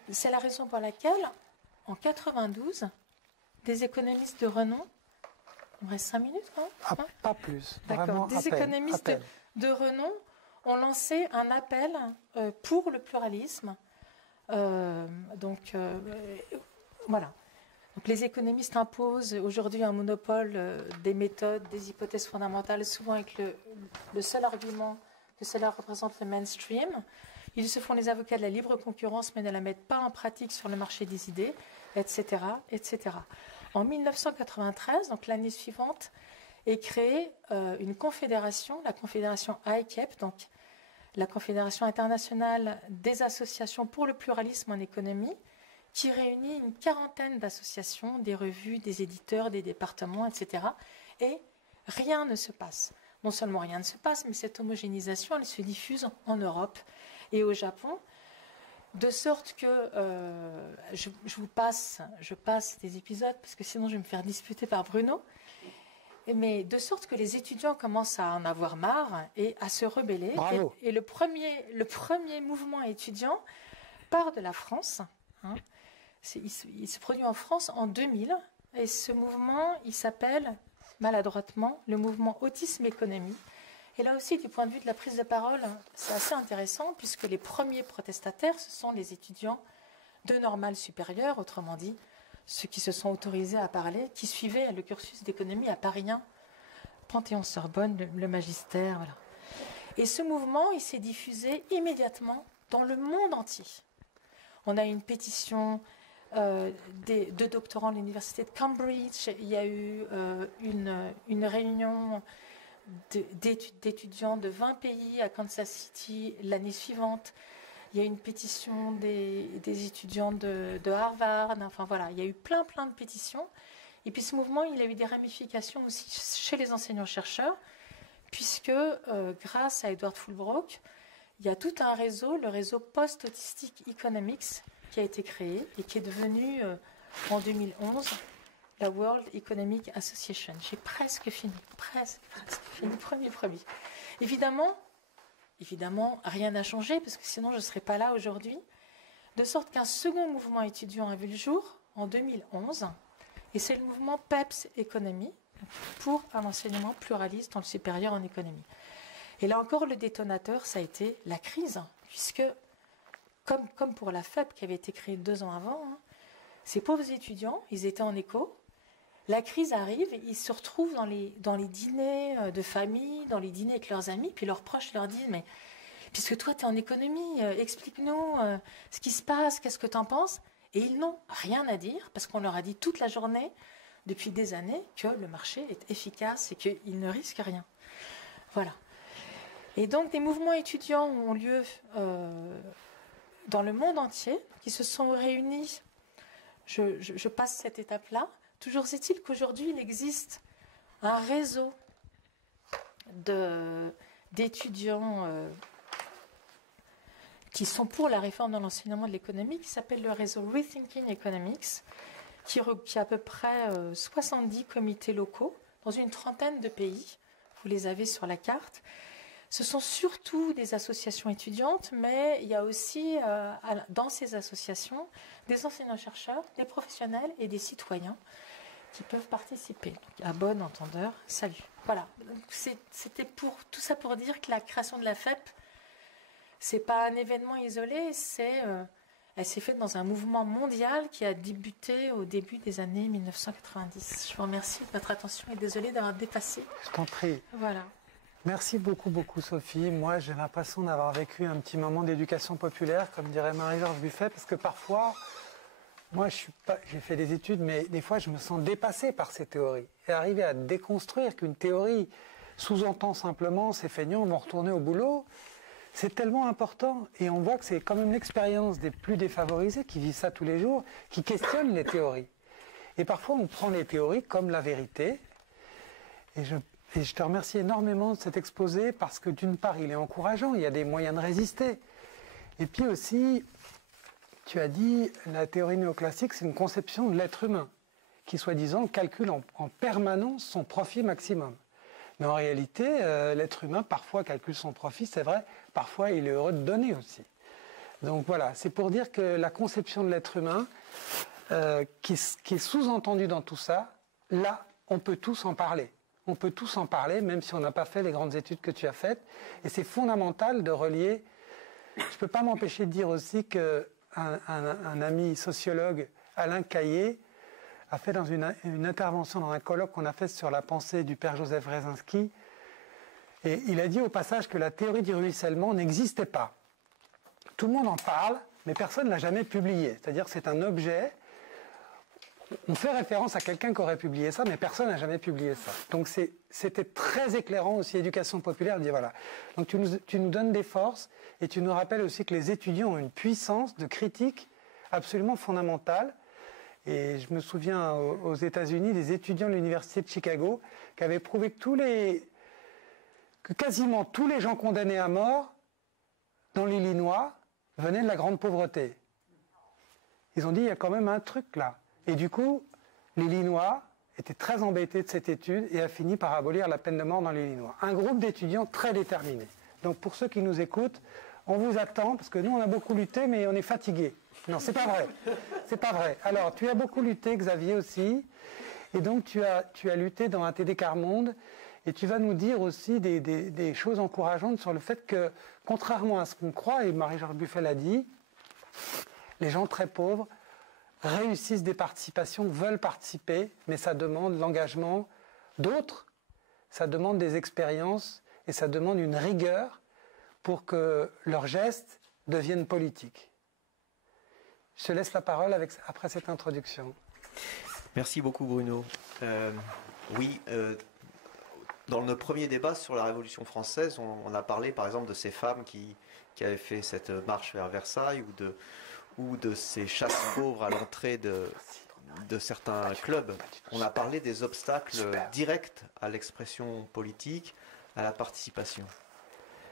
C'est la raison pour laquelle, en 92, des économistes de renom, il me reste 5 minutes, non? Pas plus. D'accord. Des économistes de renom ont lancé un appel pour le pluralisme. Voilà. Donc, les économistes imposent aujourd'hui un monopole des méthodes, des hypothèses fondamentales, souvent avec le seul argument que cela représente le mainstream. Ils se font les avocats de la libre concurrence, mais ne la mettent pas en pratique sur le marché des idées, etc., etc. En 1993, donc l'année suivante, est créée une confédération, la confédération ICEP, donc la Confédération internationale des associations pour le pluralisme en économie, qui réunit une quarantaine d'associations, des revues, des éditeurs, des départements, etc. Et rien ne se passe. Non seulement rien ne se passe, mais cette homogénéisation, elle se diffuse en Europe et au Japon, de sorte que je passe des épisodes, parce que sinon je vais me faire disputer par Bruno, mais de sorte que les étudiants commencent à en avoir marre et à se rebeller. Bravo. Et le premier mouvement étudiant part de la France. Hein. Il se produit en France en 2000, et ce mouvement, il s'appelle, maladroitement, le mouvement Autisme Économie. Et là aussi, du point de vue de la prise de parole, c'est assez intéressant, puisque les premiers protestataires, ce sont les étudiants de normale supérieure, autrement dit, ceux qui se sont autorisés à parler, qui suivaient le cursus d'économie à Paris 1, Panthéon-Sorbonne, le magistère. Voilà. Et ce mouvement, il s'est diffusé immédiatement dans le monde entier. On a une pétition deux doctorants de l'université de Cambridge. Il y a eu une réunion d'étudiants de 20 pays à Kansas City l'année suivante. Il y a eu une pétition des étudiants de Harvard. Enfin voilà, il y a eu plein de pétitions. Et puis ce mouvement, il a eu des ramifications aussi chez les enseignants-chercheurs, puisque grâce à Edward Fulbrook, il y a tout un réseau, le réseau Post-Autistic Economics, qui a été créé et qui est devenu en 2011 la World Economic Association. J'ai presque fini, premier. Évidemment, rien n'a changé, parce que sinon je ne serais pas là aujourd'hui, de sorte qu'un second mouvement étudiant a vu le jour en 2011, et c'est le mouvement PEPS Economy, pour un enseignement pluraliste dans le supérieur en économie. Et là encore, le détonateur, ça a été la crise, puisque, comme pour la FEP qui avait été créée 2 ans avant, ces pauvres étudiants, ils étaient en éco, la crise arrive, ils se retrouvent dans les dîners de famille, dans les dîners avec leurs amis, puis leurs proches leur disent « Mais puisque toi, tu es en économie, explique-nous ce qui se passe, qu'est-ce que tu en penses ?» Et ils n'ont rien à dire, parce qu'on leur a dit toute la journée, depuis des années, que le marché est efficace et qu'il ne risque rien. Voilà. Et donc, des mouvements étudiants ont lieu dans le monde entier, qui se sont réunis. Je passe cette étape-là. Toujours est-il qu'aujourd'hui, il existe un réseau d'étudiants qui sont pour la réforme dans l'enseignement de l'économie, qui s'appelle le réseau Rethinking Economics, qui a à peu près 70 comités locaux dans une trentaine de pays. Vous les avez sur la carte. Ce sont surtout des associations étudiantes, mais il y a aussi dans ces associations des enseignants-chercheurs, des professionnels et des citoyens qui peuvent participer. Donc, à bon entendeur, salut. Voilà. C'était tout ça pour dire que la création de la FEP, c'est pas un événement isolé, elle s'est faite dans un mouvement mondial qui a débuté au début des années 1990. Je vous remercie de votre attention et désolée d'avoir dépassé. Je t'en prie. Voilà. Merci beaucoup Sophie. Moi, j'ai l'impression d'avoir vécu un petit moment d'éducation populaire, comme dirait Marie-Georges Buffet, parce que parfois, moi, j'ai fait des études, mais des fois, je me sens dépassé par ces théories. Et arriver à déconstruire qu'une théorie sous-entend simplement, ces feignants vont retourner au boulot, c'est tellement important. Et on voit que c'est quand même l'expérience des plus défavorisés qui vivent ça tous les jours, qui questionnent les théories. Et parfois, on prend les théories comme la vérité. Et je te remercie énormément de cet exposé parce que d'une part, il est encourageant, il y a des moyens de résister. Et puis aussi, tu as dit, la théorie néoclassique, c'est une conception de l'être humain qui, soi-disant, calcule en permanence son profit maximum. Mais en réalité, l'être humain, parfois, calcule son profit, c'est vrai, parfois, il est heureux de donner aussi. Donc voilà, c'est pour dire que la conception de l'être humain, qui est sous-entendue dans tout ça, là, on peut tous en parler. On peut tous en parler, même si on n'a pas fait les grandes études que tu as faites. Et c'est fondamental de relier. Je ne peux pas m'empêcher de dire aussi qu'un ami sociologue, Alain Caillé, a fait dans une intervention dans un colloque qu'on a fait sur la pensée du père Joseph Rezinski. Et il a dit au passage que la théorie du ruissellement n'existait pas. Tout le monde en parle, mais personne ne l'a jamais publié. C'est-à-dire que c'est un objet. On fait référence à quelqu'un qui aurait publié ça, mais personne n'a jamais publié ça. Donc c'était très éclairant aussi, éducation populaire, de dire voilà. Donc tu nous donnes des forces et tu nous rappelles aussi que les étudiants ont une puissance de critique absolument fondamentale. Et je me souviens aux États-Unis des étudiants de l'université de Chicago qui avaient prouvé que quasiment tous les gens condamnés à mort dans l'Illinois venaient de la grande pauvreté. Ils ont dit il y a quand même un truc là. Et du coup, l'Illinois était très embêté de cette étude et a fini par abolir la peine de mort dans l'Illinois. Un groupe d'étudiants très déterminés. Donc pour ceux qui nous écoutent, on vous attend, parce que nous on a beaucoup lutté, mais on est fatigués. Non, c'est pas vrai. C'est pas vrai. Alors, tu as beaucoup lutté, Xavier aussi, et donc tu as lutté dans ATD Quart Monde, et tu vas nous dire aussi des choses encourageantes sur le fait que, contrairement à ce qu'on croit, et Marie-Georges Buffet l'a dit, les gens très pauvres réussissent des participations, veulent participer, mais ça demande l'engagement d'autres, ça demande des expériences, et ça demande une rigueur pour que leurs gestes deviennent politiques. Je te laisse la parole après cette introduction. Merci beaucoup Bruno. Oui, dans notre premier débat sur la Révolution française, on a parlé par exemple de ces femmes qui avaient fait cette marche vers Versailles ou de ces chasses pauvres à l'entrée de certains clubs. On a parlé des obstacles directs à l'expression politique, à la participation.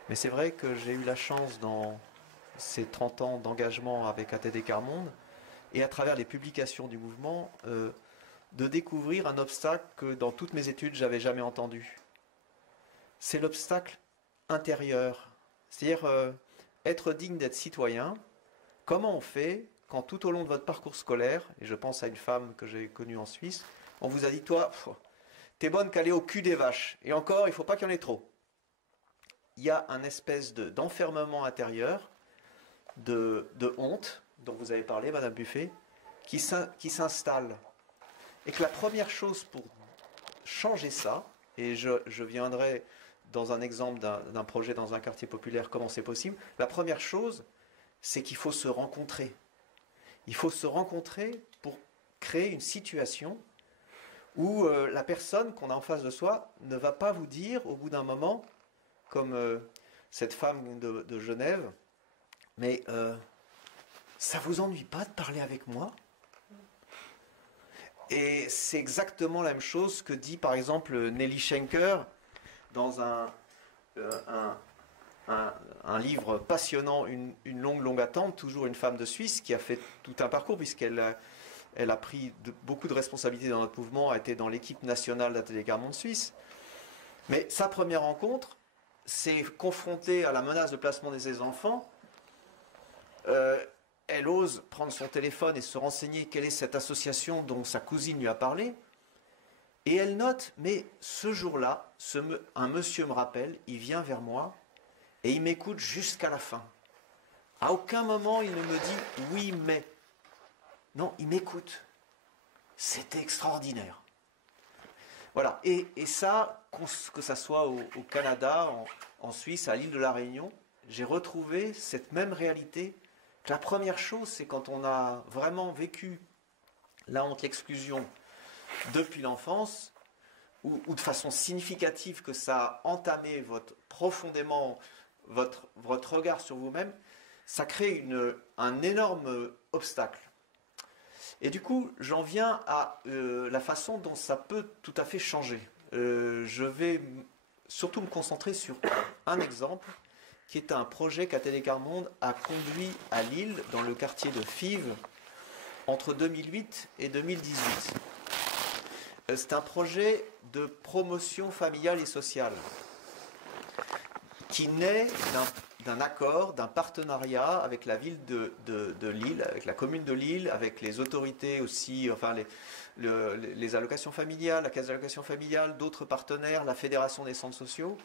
Mais c'est vrai que j'ai eu la chance dans ces 30 ans d'engagement avec ATD Quart Monde et à travers les publications du mouvement de découvrir un obstacle que dans toutes mes études j'avais jamais entendu. C'est l'obstacle intérieur, c'est-à-dire être digne d'être citoyen. Comment on fait quand tout au long de votre parcours scolaire, et je pense à une femme que j'ai connue en Suisse, on vous a dit, toi, t'es bonne qu'aller au cul des vaches, et encore, il ne faut pas qu'il y en ait trop. Il y a un espèce d'enfermement intérieur, de honte, dont vous avez parlé, Madame Buffet, qui s'installe. Et que la première chose pour changer ça, et je viendrai dans un exemple d'un projet dans un quartier populaire, comment c'est possible, la première chose, c'est qu'il faut se rencontrer. Il faut se rencontrer pour créer une situation où la personne qu'on a en face de soi ne va pas vous dire au bout d'un moment, comme cette femme de Genève, mais ça vous ennuie pas de parler avec moi? Et c'est exactement la même chose que dit par exemple Nelly Schenker dans un livre passionnant, une longue attente, toujours une femme de Suisse qui a fait tout un parcours puisqu'elle a pris beaucoup de responsabilités dans notre mouvement, a été dans l'équipe nationale d'ATD Quart Monde Suisse. Mais sa première rencontre, c'est confrontée à la menace de placement de ses enfants. Elle ose prendre son téléphone et se renseigner quelle est cette association dont sa cousine lui a parlé. Et elle note, mais ce jour-là, un monsieur me rappelle, il vient vers moi et il m'écoute jusqu'à la fin. À aucun moment il ne me dit oui mais. Non, il m'écoute. C'était extraordinaire. Voilà. Et ça, que ça soit au Canada, en Suisse, à l'île de la Réunion, j'ai retrouvé cette même réalité. La première chose, c'est quand on a vraiment vécu la honte, l'exclusion depuis l'enfance, ou de façon significative que ça a entamé profondément votre regard sur vous-même, ça crée un énorme obstacle. Et du coup, j'en viens à la façon dont ça peut tout à fait changer. Je vais surtout me concentrer sur un exemple, qui est un projet qu'ATD Quart Monde a conduit à Lille, dans le quartier de Fives, entre 2008 et 2018. C'est un projet de promotion familiale et sociale qui naît d'un accord, d'un partenariat avec la ville de Lille, avec la commune de Lille, avec les autorités aussi, enfin les allocations familiales, la caisse d'allocations familiales, d'autres partenaires, la fédération des centres sociaux.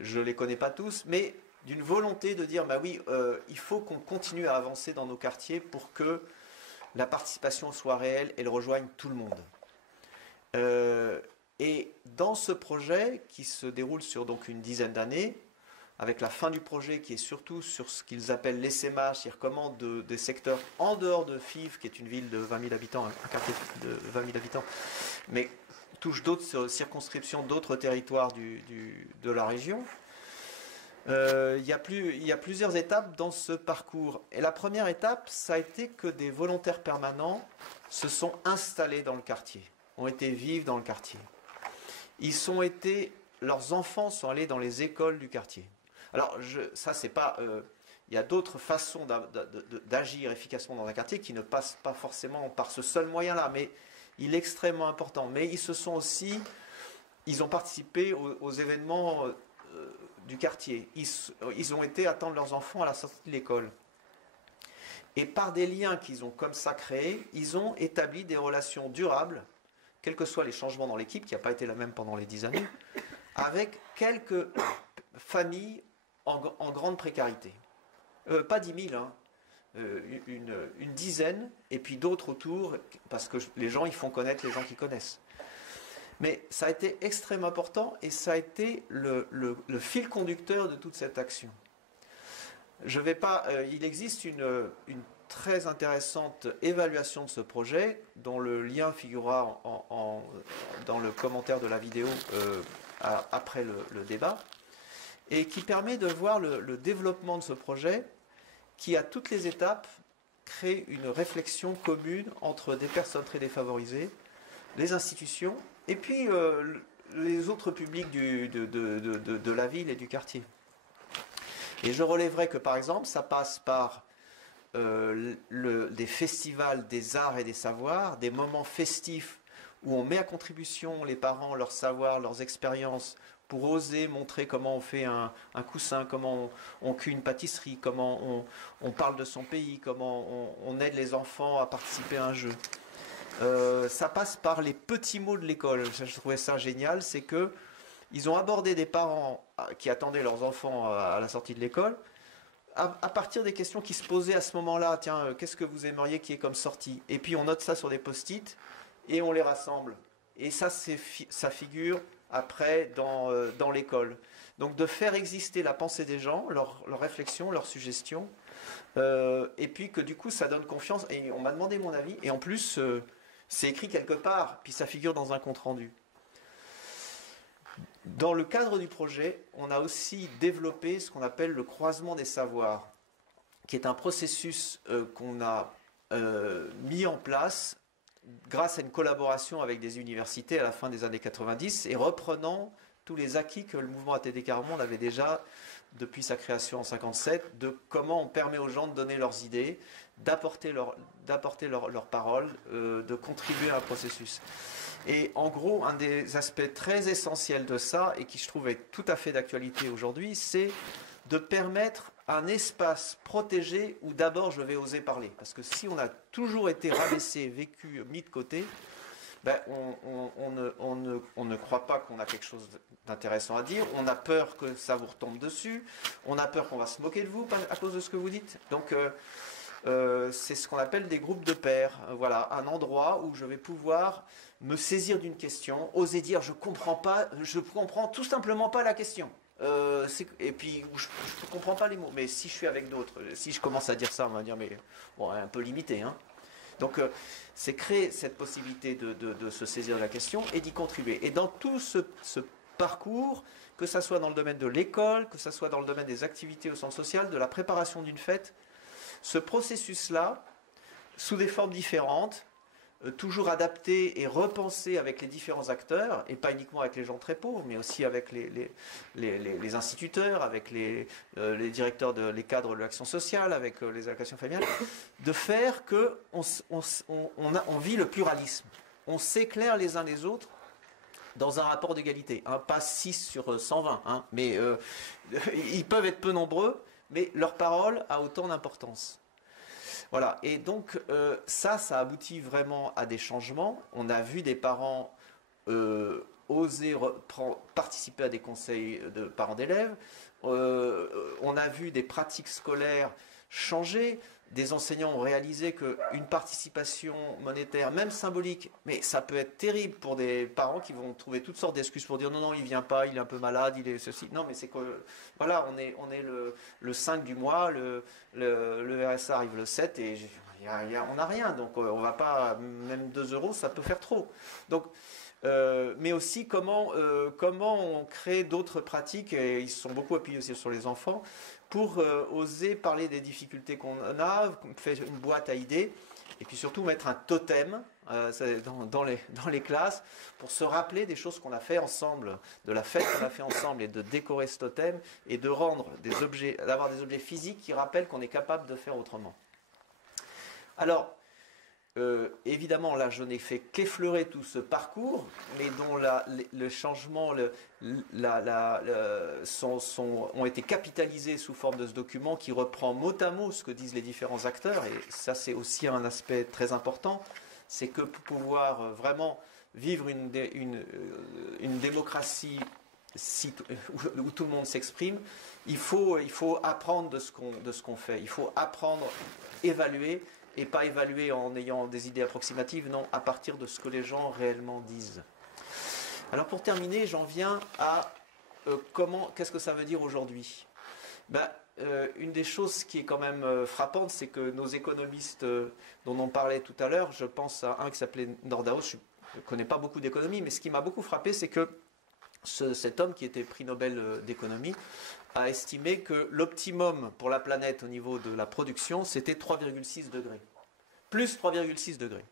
Je ne les connais pas tous, mais d'une volonté de dire, bah oui, il faut qu'on continue à avancer dans nos quartiers pour que la participation soit réelle et elle rejoigne tout le monde. Et dans ce projet, qui se déroule sur donc une dizaine d'années, avec la fin du projet qui est surtout sur ce qu'ils appellent l'essaimage, c'est-à-dire comment des secteurs en dehors de Fives, qui est une ville de 20 000 habitants, un quartier de 20 000 habitants, mais touche d'autres circonscriptions, d'autres territoires de la région. Il y a plusieurs étapes dans ce parcours. Et la première étape, ça a été que des volontaires permanents se sont installés dans le quartier, ont été vivre dans le quartier. Leurs enfants sont allés dans les écoles du quartier. Alors, ça, c'est pas. Il y a d'autres façons d'agir efficacement dans un quartier qui ne passent pas forcément par ce seul moyen-là, mais il est extrêmement important. Mais ils ont participé aux événements du quartier. Ils ont été attendre leurs enfants à la sortie de l'école. Et par des liens qu'ils ont comme ça créés, ils ont établi des relations durables, quels que soient les changements dans l'équipe, qui n'a pas été la même pendant les 10 années, avec quelques familles en grande précarité. Pas 10 000, hein, une dizaine, et puis d'autres autour, parce que les gens, ils font connaître les gens qui connaissent. Mais ça a été extrêmement important, et ça a été le fil conducteur de toute cette action. Il existe une très intéressante évaluation de ce projet, dont le lien figurera dans le commentaire de la vidéo après le débat, et qui permet de voir le développement de ce projet qui, à toutes les étapes, crée une réflexion commune entre des personnes très défavorisées, les institutions, et puis les autres publics de la ville et du quartier. Et je relèverai que, par exemple, ça passe par des festivals des arts et des savoirs, des moments festifs où on met à contribution les parents, leur savoir, leurs expériences, pour oser montrer comment on fait un coussin, comment on cuit une pâtisserie, comment on parle de son pays, comment on aide les enfants à participer à un jeu. Ça passe par les petits mots de l'école. Je trouvais ça génial, c'est que ils ont abordé des parents qui attendaient leurs enfants à la sortie de l'école, à partir des questions qui se posaient à ce moment-là. Tiens, qu'est-ce que vous aimeriez qu'il y ait comme sortie? Et puis on note ça sur des post-it et on les rassemble. Et ça figure après dans l'école. Donc de faire exister la pensée des gens, leurs réflexions, leurs suggestions, et puis que du coup ça donne confiance. Et on m'a demandé mon avis, et en plus c'est écrit quelque part, puis ça figure dans un compte-rendu. Dans le cadre du projet, on a aussi développé ce qu'on appelle le croisement des savoirs, qui est un processus qu'on a mis en place grâce à une collaboration avec des universités à la fin des années 90 et reprenant tous les acquis que le mouvement ATD Quart Monde avait déjà depuis sa création en 1957, de comment on permet aux gens de donner leurs idées, d'apporter leurs paroles, de contribuer à un processus. Et en gros, un des aspects très essentiels de ça, et qui je trouve est tout à fait d'actualité aujourd'hui, c'est de permettre un espace protégé où d'abord je vais oser parler. Parce que si on a toujours été rabaissé, vécu, mis de côté, ben on ne croit pas qu'on a quelque chose d'intéressant à dire, on a peur que ça vous retombe dessus, on a peur qu'on va se moquer de vous à cause de ce que vous dites. Donc c'est ce qu'on appelle des groupes de pairs. Voilà, un endroit où je vais pouvoir me saisir d'une question, oser dire je comprends tout simplement pas la question. Et puis je ne comprends pas les mots. Mais si je suis avec d'autres, si je commence à dire ça, on va dire mais bon, un peu limité, hein. Donc c'est créer cette possibilité de se saisir de la question et d'y contribuer. Et dans tout ce parcours, que ce soit dans le domaine de l'école, que ce soit dans le domaine des activités au centre social, de la préparation d'une fête, ce processus-là, sous des formes différentes, toujours adapté et repensé avec les différents acteurs, et pas uniquement avec les gens très pauvres, mais aussi avec les instituteurs, avec les directeurs, les cadres de l'action sociale, avec les allocations familiales, de faire qu'on vit le pluralisme. On s'éclaire les uns les autres dans un rapport d'égalité. Hein, pas 6 sur 120, hein, mais ils peuvent être peu nombreux, mais leur parole a autant d'importance. Voilà, et donc ça aboutit vraiment à des changements. On a vu des parents oser participer à des conseils de parents d'élèves. On a vu des pratiques scolaires changer. Des enseignants ont réalisé qu'une participation monétaire, même symbolique, mais ça peut être terrible pour des parents qui vont trouver toutes sortes d'excuses pour dire non, il vient pas, il est un peu malade, il est ceci. Non, mais c'est que, voilà, on est le 5 du mois, le RSA arrive le 7 et on n'a rien. Donc on va pas, même 2 euros, ça peut faire trop. Donc, mais aussi comment on crée d'autres pratiques, et ils se sont beaucoup appuyés aussi sur les enfants, pour oser parler des difficultés qu'on a, faire une boîte à idées, et puis surtout mettre un totem dans les classes, pour se rappeler des choses qu'on a fait ensemble, de la fête qu'on a fait ensemble, et de décorer ce totem, et de rendre d'avoir des objets physiques qui rappellent qu'on est capable de faire autrement. Alors, évidemment, là, je n'ai fait qu'effleurer tout ce parcours, mais dont le changement ont été capitalisés sous forme de ce document qui reprend mot à mot ce que disent les différents acteurs. Et ça, c'est aussi un aspect très important. C'est que pour pouvoir vraiment vivre une démocratie où tout le monde s'exprime, il faut apprendre de ce qu'on fait. Il faut apprendre, évaluer, et pas évaluer en ayant des idées approximatives, non, à partir de ce que les gens réellement disent. Alors pour terminer, j'en viens à qu'est-ce que ça veut dire aujourd'hui ? une des choses qui est quand même frappante, c'est que nos économistes dont on parlait tout à l'heure, je pense à un qui s'appelait Nordhaus, je ne connais pas beaucoup d'économie, mais ce qui m'a beaucoup frappé, c'est que cet homme qui était prix Nobel d'économie a estimé que l'optimum pour la planète au niveau de la production, c'était 3,6 degrés. Plus 3,6 degrés.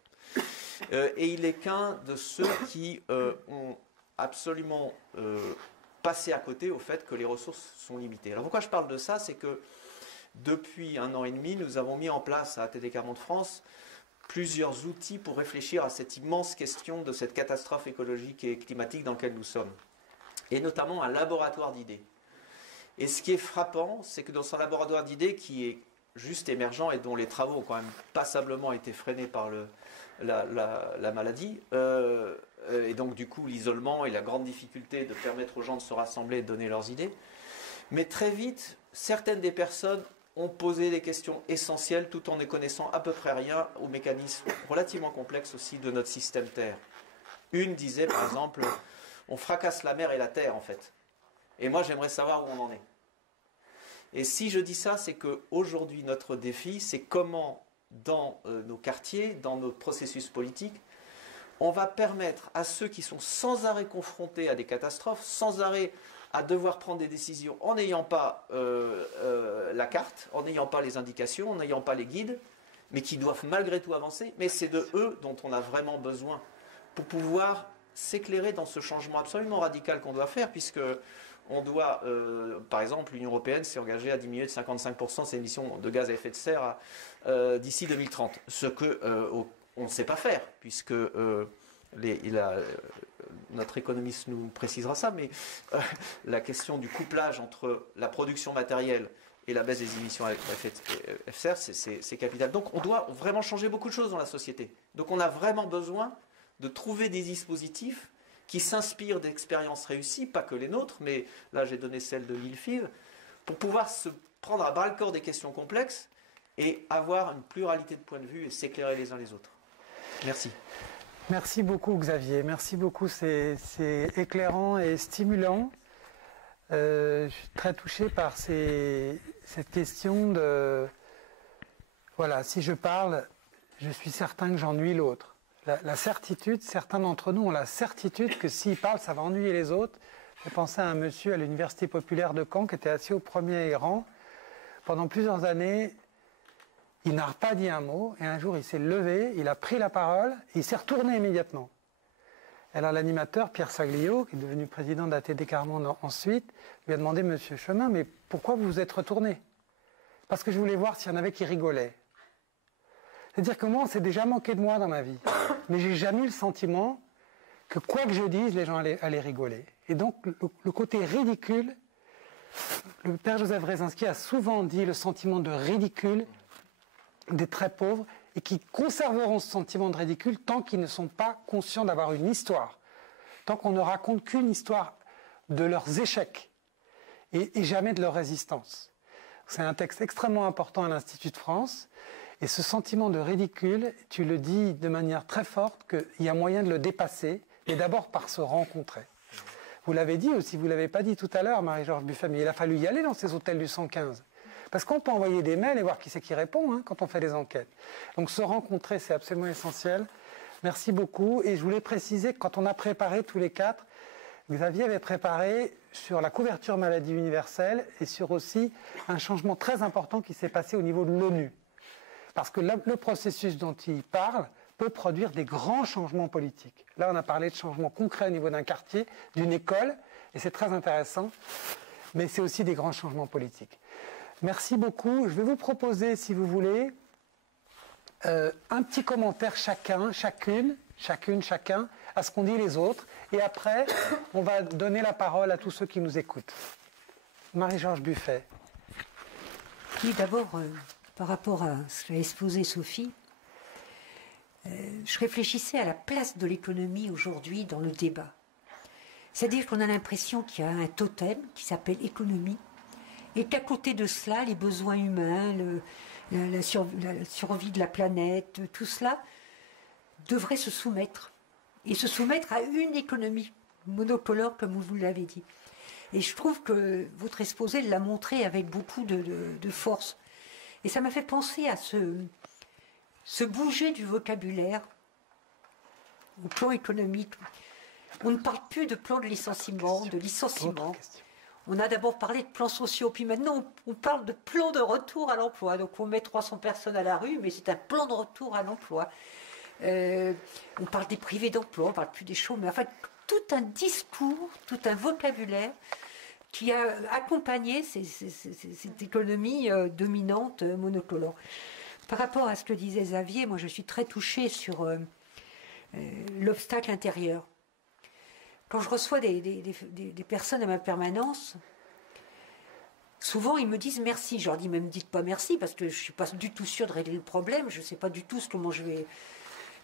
Et il est qu'un de ceux qui ont absolument passé à côté au fait que les ressources sont limitées. Alors pourquoi je parle de ça? C'est que depuis 1 an et demi, nous avons mis en place à ATD Quart Monde France plusieurs outils pour réfléchir à cette immense question de cette catastrophe écologique et climatique dans laquelle nous sommes. Et notamment un laboratoire d'idées. Et ce qui est frappant, c'est que dans ce laboratoire d'idées qui est juste émergent et dont les travaux ont quand même passablement été freinés par la maladie, et donc du coup l'isolement et la grande difficulté de permettre aux gens de se rassembler et de donner leurs idées, mais très vite, certaines des personnes ont posé des questions essentielles tout en ne connaissant à peu près rien aux mécanismes relativement complexes aussi de notre système Terre. Une disait par exemple, on fracasse la mer et la terre en fait. Et moi j'aimerais savoir où on en est. Et si je dis ça, c'est qu'aujourd'hui notre défi, c'est comment dans nos quartiers, dans nos processus politiques, on va permettre à ceux qui sont sans arrêt confrontés à des catastrophes, sans arrêt à devoir prendre des décisions en n'ayant pas la carte, en n'ayant pas les indications, en n'ayant pas les guides, mais qui doivent malgré tout avancer. Mais c'est de eux dont on a vraiment besoin pour pouvoir s'éclairer dans ce changement absolument radical qu'on doit faire, puisque on doit, par exemple, l'Union européenne s'est engagée à diminuer de 55% ses émissions de gaz à effet de serre d'ici 2030. Ce qu'on ne sait pas faire, puisque notre économiste nous précisera ça, mais la question du couplage entre la production matérielle et la baisse des émissions à effet de serre, c'est capital. Donc on doit vraiment changer beaucoup de choses dans la société. Donc on a vraiment besoin de trouver des dispositifs qui s'inspirent d'expériences réussies, pas que les nôtres, mais là j'ai donné celle de l'ILFIV, pour pouvoir se prendre à bras-le-corps des questions complexes et avoir une pluralité de points de vue et s'éclairer les uns les autres. Merci. Merci beaucoup Xavier, merci beaucoup, c'est éclairant et stimulant. Je suis très touché par cette question de... Voilà, si je parle, je suis certain que j'ennuie l'autre. La certitude, certains d'entre nous ont la certitude que s'ils parlent, ça va ennuyer les autres. J'ai pensé à un monsieur à l'Université populaire de Caen qui était assis au premier rang. Pendant plusieurs années, il n'a pas dit un mot, et un jour il s'est levé, il a pris la parole, et il s'est retourné immédiatement. Alors l'animateur, Pierre Saglio, qui est devenu président d'ATD Quart Monde ensuite, lui a demandé, Monsieur Chemin, mais pourquoi vous vous êtes retourné? Parce que je voulais voir s'il y en avait qui rigolaient. C'est-à-dire que moi, on s'est déjà moqué de moi dans ma vie, mais j'ai jamais eu le sentiment que quoi que je dise, les gens allaient rigoler. Et donc le côté ridicule, le père Joseph Wresinski a souvent dit le sentiment de ridicule des très pauvres et qui conserveront ce sentiment de ridicule tant qu'ils ne sont pas conscients d'avoir une histoire, tant qu'on ne raconte qu'une histoire de leurs échecs et jamais de leur résistance. C'est un texte extrêmement important à l'Institut de France et ce sentiment de ridicule, tu le dis de manière très forte qu'il y a moyen de le dépasser et d'abord par se rencontrer. Vous l'avez dit aussi, vous ne l'avez pas dit tout à l'heure Marie-Georges Buffet, mais il a fallu y aller dans ces hôtels du 115. Parce qu'on peut envoyer des mails et voir qui c'est qui répond quand on fait des enquêtes. Donc se rencontrer, c'est absolument essentiel. Merci beaucoup. Et je voulais préciser que quand on a préparé tous les quatre, Xavier avait préparé sur la couverture maladie universelle et sur aussi un changement très important qui s'est passé au niveau de l'ONU. Parce que le processus dont il parle peut produire des grands changements politiques. Là, on a parlé de changements concrets au niveau d'un quartier, d'une école, et c'est très intéressant, mais c'est aussi des grands changements politiques. Merci beaucoup. Je vais vous proposer, si vous voulez, un petit commentaire chacun, chacun, à ce qu'ont dit les autres. Et après, on va donner la parole à tous ceux qui nous écoutent. Marie-Georges Buffet. Oui, d'abord, par rapport à ce qu'a exposé Sophie, je réfléchissais à la place de l'économie aujourd'hui dans le débat. C'est-à-dire qu'on a l'impression qu'il y a un totem qui s'appelle économie, et qu'à côté de cela, les besoins humains, la survie de la planète, tout cela devrait se soumettre. Et se soumettre à une économie monocolore, comme vous l'avez dit. Et je trouve que votre exposé l'a montré avec beaucoup de force. Et ça m'a fait penser à ce bouger du vocabulaire au plan économique. On ne parle plus de plan de licenciement, de licenciement. On a d'abord parlé de plans sociaux, puis maintenant on parle de plan de retour à l'emploi. Donc on met 300 personnes à la rue, mais c'est un plan de retour à l'emploi. On parle des privés d'emploi, on ne parle plus des chômeurs. Enfin, tout un discours, tout un vocabulaire qui a accompagné cette économie dominante, monocolore. Par rapport à ce que disait Xavier, moi je suis très touchée sur l'obstacle intérieur. Quand je reçois des personnes à ma permanence, souvent ils me disent merci. Je leur dis, mais ne me dites pas merci parce que je ne suis pas du tout sûre de régler le problème, je ne sais pas du tout comment je vais...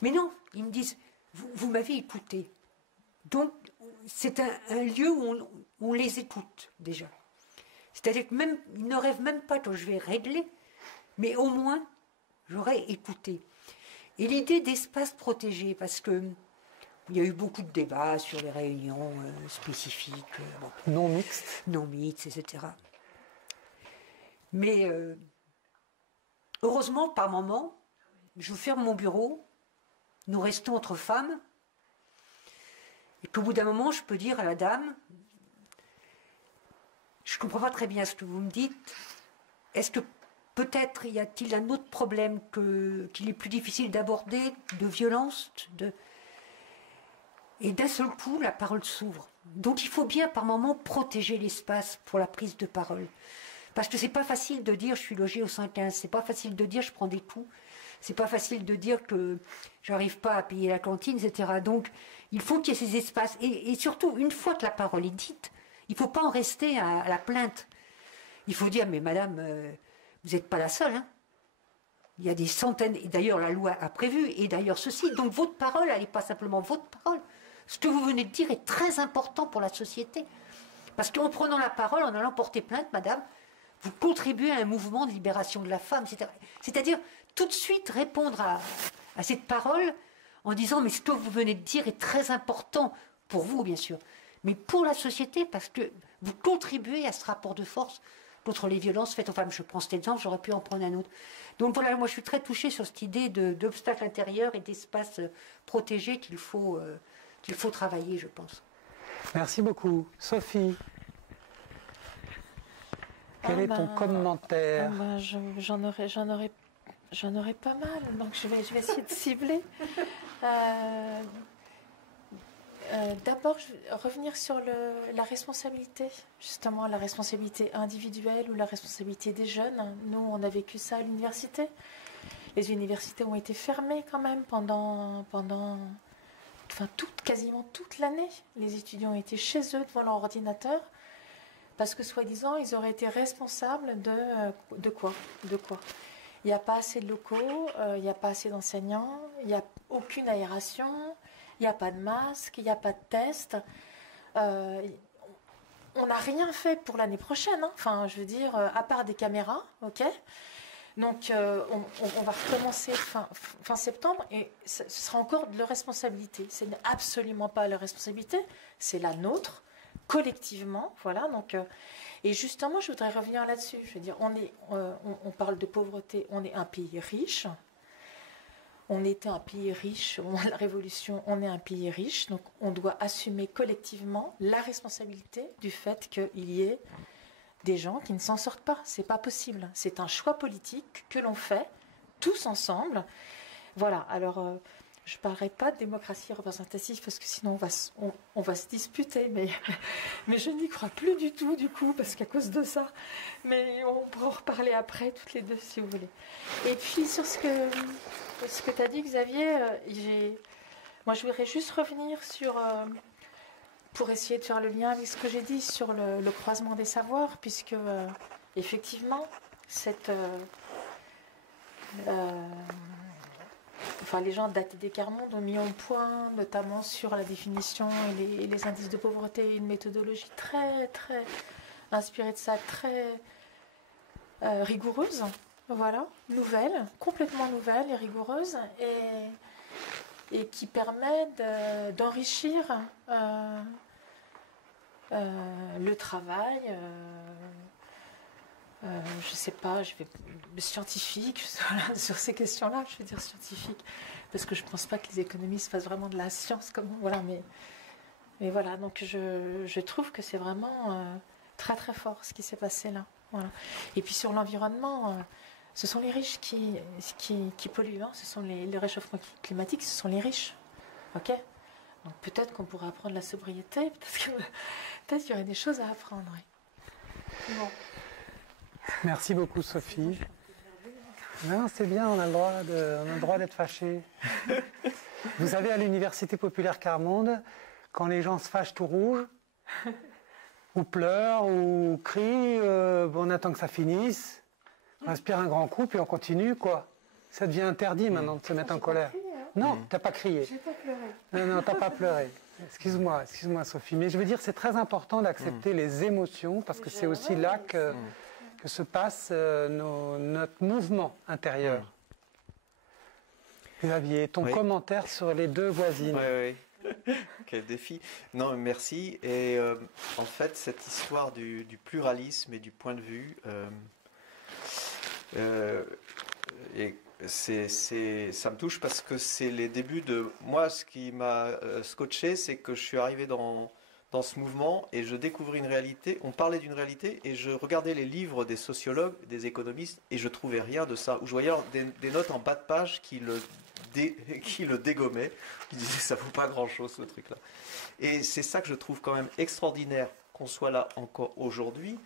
Mais non, ils me disent, vous m'avez écouté. Donc c'est un lieu où on les écoute déjà. C'est-à-dire que même, ils ne rêvent même pas que je vais régler, mais au moins j'aurais écouté. Et l'idée d'espace protégé, parce que il y a eu beaucoup de débats sur les réunions spécifiques. Non mixtes. Non mixtes, etc. Mais heureusement, par moment, je ferme mon bureau, nous restons entre femmes, et qu'au bout d'un moment, je peux dire à la dame, je ne comprends pas très bien ce que vous me dites, est-ce que peut-être y a-t-il un autre problème qu'il est plus difficile d'aborder, de violence, Et d'un seul coup, la parole s'ouvre. Donc il faut bien par moment protéger l'espace pour la prise de parole. Parce que c'est pas facile de dire je suis logé au 115, c'est pas facile de dire je prends des coups, c'est pas facile de dire que j'arrive pas à payer la cantine, etc. Donc il faut qu'il y ait ces espaces. Et surtout, une fois que la parole est dite, il faut pas en rester à la plainte. Il faut dire, mais madame, vous n'êtes pas la seule, hein. Il y a des centaines, et d'ailleurs la loi a prévu, et d'ailleurs ceci. Donc votre parole, elle n'est pas simplement votre parole. Ce que vous venez de dire est très important pour la société. Parce qu'en prenant la parole, en allant porter plainte, madame, vous contribuez à un mouvement de libération de la femme. C'est-à-dire tout de suite répondre à cette parole en disant, mais ce que vous venez de dire est très important pour vous, bien sûr, mais pour la société, parce que vous contribuez à ce rapport de force contre les violences faites aux femmes. Je prends cet exemple, j'aurais pu en prendre un autre. Donc voilà, moi je suis très touchée sur cette idée d'obstacle intérieur et d'espace protégé qu'il faut travailler, je pense. Merci beaucoup. Sophie, quel est ton commentaire? J'en aurais pas mal, donc je vais essayer de cibler. D'abord, je vais revenir sur la responsabilité, justement la responsabilité individuelle ou la responsabilité des jeunes. Nous, on a vécu ça à l'université. Les universités ont été fermées quand même pendant quasiment toute l'année. Les étudiants étaient chez eux devant leur ordinateur parce que, soi-disant, ils auraient été responsables de quoi? Il n'y a pas assez de locaux, il n'y a pas assez d'enseignants, il n'y a aucune aération, il n'y a pas de masque, il n'y a pas de test. On n'a rien fait pour l'année prochaine, hein. Enfin, je veux dire, à part des caméras, ok. Donc, on va recommencer fin septembre et ce sera encore de leur responsabilité. Ce n'est absolument pas leur responsabilité, c'est la nôtre, collectivement. Voilà. Donc, et justement, je voudrais revenir là-dessus. Je veux dire, on parle de pauvreté, on est un pays riche. On était un pays riche, la Révolution, on est un pays riche. Donc, on doit assumer collectivement la responsabilité du fait qu'il y ait des gens qui ne s'en sortent pas. C'est pas possible. C'est un choix politique que l'on fait tous ensemble. Voilà. Alors, je ne parlerai pas de démocratie représentative parce que sinon on va se disputer. Mais je n'y crois plus du tout, du coup, parce qu'à cause de ça. Mais on pourra en reparler après, toutes les deux, si vous voulez. Et puis, sur ce que tu as dit, Xavier, moi, je voudrais juste revenir sur... pour essayer de faire le lien avec ce que j'ai dit sur le croisement des savoirs, puisque effectivement, les gens d'ATD Quart-Monde ont mis au point, notamment sur la définition et les indices de pauvreté, une méthodologie très, très inspirée de ça, très rigoureuse, voilà, nouvelle, complètement nouvelle et rigoureuse, et qui permet d'enrichir le travail, je ne sais pas, je vais scientifique, voilà, sur ces questions-là, je vais dire scientifique, parce que je ne pense pas que les économistes fassent vraiment de la science, voilà, mais voilà, donc je trouve que c'est vraiment très très fort ce qui s'est passé là. Voilà. Et puis sur l'environnement, ce sont les riches qui polluent, hein, ce sont les réchauffements climatiques, ce sont les riches. Ok ? Donc peut-être qu'on pourrait apprendre la sobriété, peut-être qu'il y aurait des choses à apprendre. Oui. Bon. Merci beaucoup, Sophie. Non, c'est bien, on a le droit d'être fâché. Vous savez, à l'Université populaire Carmonde, quand les gens se fâchent tout rouge, ou pleurent, ou crient, on attend que ça finisse, on respire un grand coup, puis on continue, quoi. Ça devient interdit maintenant de se mettre en colère. Crié, hein. Non, t'as pas crié. J'ai pas pleuré. Non, t'as pas pleuré. Excuse-moi, Sophie. Mais je veux dire, c'est très important d'accepter les émotions, parce que c'est aussi là que se passe notre mouvement intérieur. Xavier, ton commentaire sur les deux voisines. Oui. Quel défi. Non, merci. Et en fait, cette histoire du pluralisme et du point de vue, ça me touche parce que c'est les débuts de... Moi, ce qui m'a scotché, c'est que je suis arrivé dans ce mouvement et je découvrais une réalité. On parlait d'une réalité et je regardais les livres des sociologues, des économistes et je trouvais rien de ça. Où je voyais des notes en bas de page qui le dégommaient, qui disaient ça vaut pas grand-chose ce truc-là. Et c'est ça que je trouve quand même extraordinaire qu'on soit là encore aujourd'hui.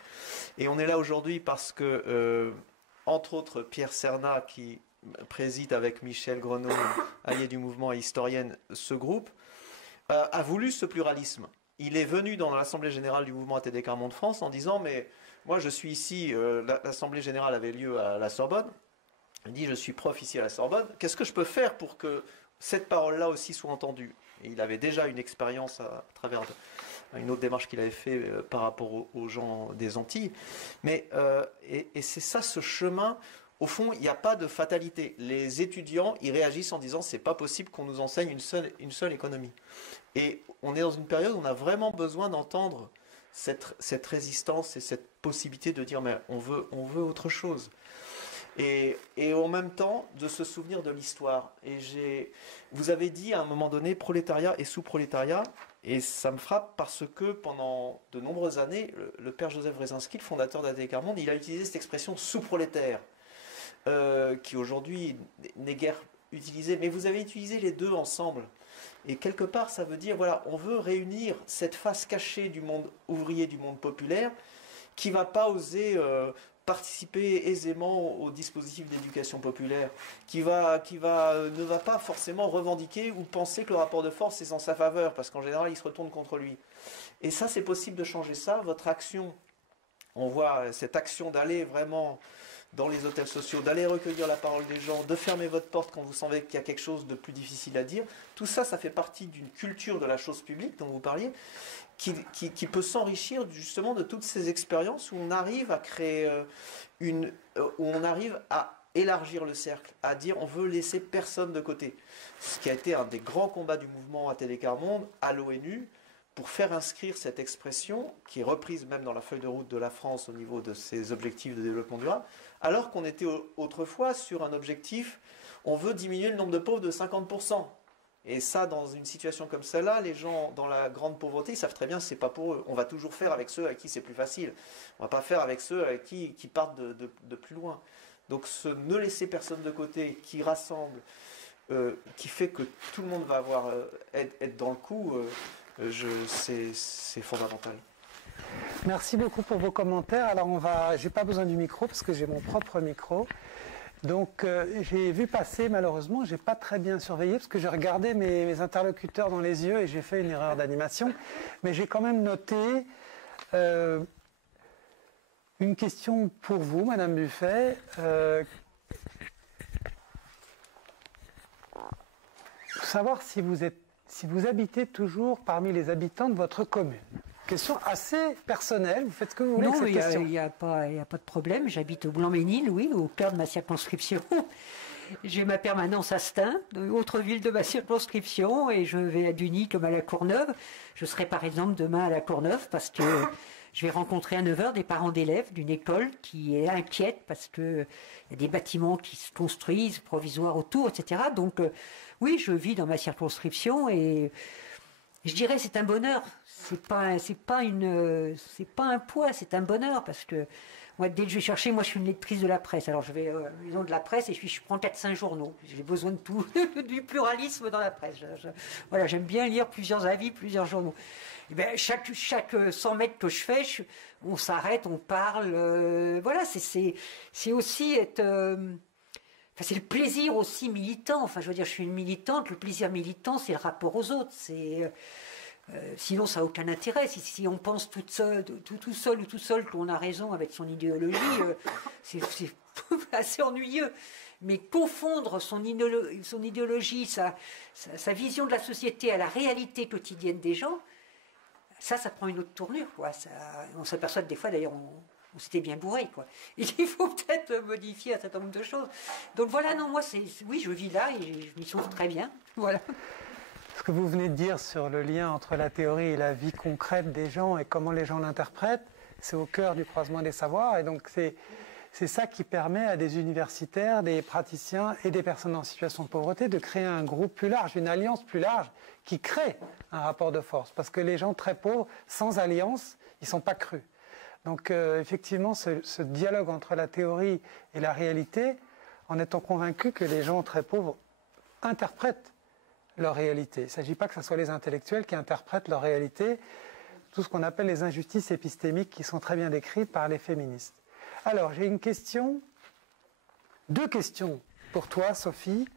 Et on est là aujourd'hui parce que, entre autres, Pierre Cernat, qui préside avec Michel Grenot, allié du mouvement et historienne, ce groupe, a voulu ce pluralisme. Il est venu dans l'Assemblée Générale du mouvement ATD Carmonde France en disant « Mais moi je suis ici, l'Assemblée Générale avait lieu à la Sorbonne, il dit « Je suis prof ici à la Sorbonne, qu'est-ce que je peux faire pour que cette parole-là aussi soit entendue ?» Et il avait déjà une expérience à travers une autre démarche qu'il avait fait par rapport aux gens des Antilles. Mais, et c'est ça, ce chemin. Au fond, il n'y a pas de fatalité. Les étudiants, ils réagissent en disant « c'est pas possible qu'on nous enseigne une seule économie ». Et on est dans une période où on a vraiment besoin d'entendre cette résistance et cette possibilité de dire « mais on veut autre chose ». Et en même temps, de se souvenir de l'histoire. Et vous avez dit à un moment donné prolétariat et sous-prolétariat, et ça me frappe parce que pendant de nombreuses années, le père Joseph Wresinski, le fondateur d'ATD Carmonde, il a utilisé cette expression sous-prolétaire, qui aujourd'hui n'est guère utilisée, mais vous avez utilisé les deux ensemble. Et quelque part, ça veut dire, voilà, on veut réunir cette face cachée du monde ouvrier, du monde populaire, qui ne va pas oser participer aisément au dispositif d'éducation populaire, qui ne va pas forcément revendiquer ou penser que le rapport de force est en sa faveur, parce qu'en général, il se retourne contre lui. Et ça, c'est possible de changer ça. Votre action, on voit cette action d'aller vraiment dans les hôtels sociaux, d'aller recueillir la parole des gens, de fermer votre porte quand vous sentez qu'il y a quelque chose de plus difficile à dire. Tout ça, ça fait partie d'une culture de la chose publique dont vous parliez, qui peut s'enrichir justement de toutes ces expériences où on arrive à créer où on arrive à élargir le cercle, à dire on veut laisser personne de côté. Ce qui a été un des grands combats du mouvement ATD Carmonde à l'ONU, pour faire inscrire cette expression, qui est reprise même dans la feuille de route de la France au niveau de ses objectifs de développement durable, alors qu'on était autrefois sur un objectif, on veut diminuer le nombre de pauvres de 50%. Et ça, dans une situation comme celle-là, les gens dans la grande pauvreté, ils savent très bien que ce n'est pas pour eux. On va toujours faire avec ceux à qui c'est plus facile. On ne va pas faire avec ceux à qui partent de plus loin. Donc ne laisser personne de côté, qui rassemble, qui fait que tout le monde va être dans le coup, c'est fondamental. Merci beaucoup pour vos commentaires. Alors j'ai pas besoin du micro parce que j'ai mon propre micro. Donc j'ai vu passer, malheureusement, j'ai pas très bien surveillé parce que j'ai regardé mes interlocuteurs dans les yeux et j'ai fait une erreur d'animation. Mais j'ai quand même noté une question pour vous, Madame Buffet. Pour savoir si vous habitez toujours parmi les habitants de votre commune. Question assez personnelle, vous faites ce que vous voulez avec cette question. Non, il n'y a pas de problème, j'habite au Blanc-Ménil, oui, au cœur de ma circonscription. J'ai ma permanence à Stein, autre ville de ma circonscription, et je vais à Duny comme à la Courneuve. Je serai par exemple demain à la Courneuve parce que je vais rencontrer à 9 h des parents d'élèves d'une école qui est inquiète parce qu'il y a des bâtiments qui se construisent provisoires autour, etc. Donc oui, je vis dans ma circonscription et je dirais c'est un bonheur. C'est pas un poids, c'est un bonheur parce que moi, dès que je vais chercher, moi je suis une lectrice de la presse. Alors je vais à la maison de la presse et je prends 4-5 journaux. J'ai besoin de tout, du pluralisme dans la presse. Voilà, j'aime bien lire plusieurs avis, plusieurs journaux. Et bien, chaque 100 mètres que je fais, on s'arrête, on parle. Voilà, c'est aussi être. Enfin, c'est le plaisir aussi militant. Enfin, je veux dire, je suis une militante. Le plaisir militant, c'est le rapport aux autres. Sinon, ça n'a aucun intérêt. Si on pense tout seul ou tout seul qu'on a raison avec son idéologie, c'est assez ennuyeux. Mais confondre son idéologie, sa vision de la société à la réalité quotidienne des gens, ça prend une autre tournure, quoi. On s'aperçoit que des fois, d'ailleurs, on s'était bien bourré, quoi. Et il faut peut-être modifier un certain nombre de choses. Donc voilà, non, moi, oui, je vis là et je m'y trouve très bien. Voilà. Ce que vous venez de dire sur le lien entre la théorie et la vie concrète des gens et comment les gens l'interprètent, c'est au cœur du croisement des savoirs. Et donc c'est ça qui permet à des universitaires, des praticiens et des personnes en situation de pauvreté de créer un groupe plus large, une alliance plus large qui crée un rapport de force. Parce que les gens très pauvres, sans alliance, ils ne sont pas crus. Donc effectivement, ce dialogue entre la théorie et la réalité, en étant convaincu que les gens très pauvres interprètent leur réalité. Il ne s'agit pas que ce soit les intellectuels qui interprètent leur réalité, tout ce qu'on appelle les injustices épistémiques qui sont très bien décrites par les féministes. Alors, j'ai deux questions pour toi, Sophie.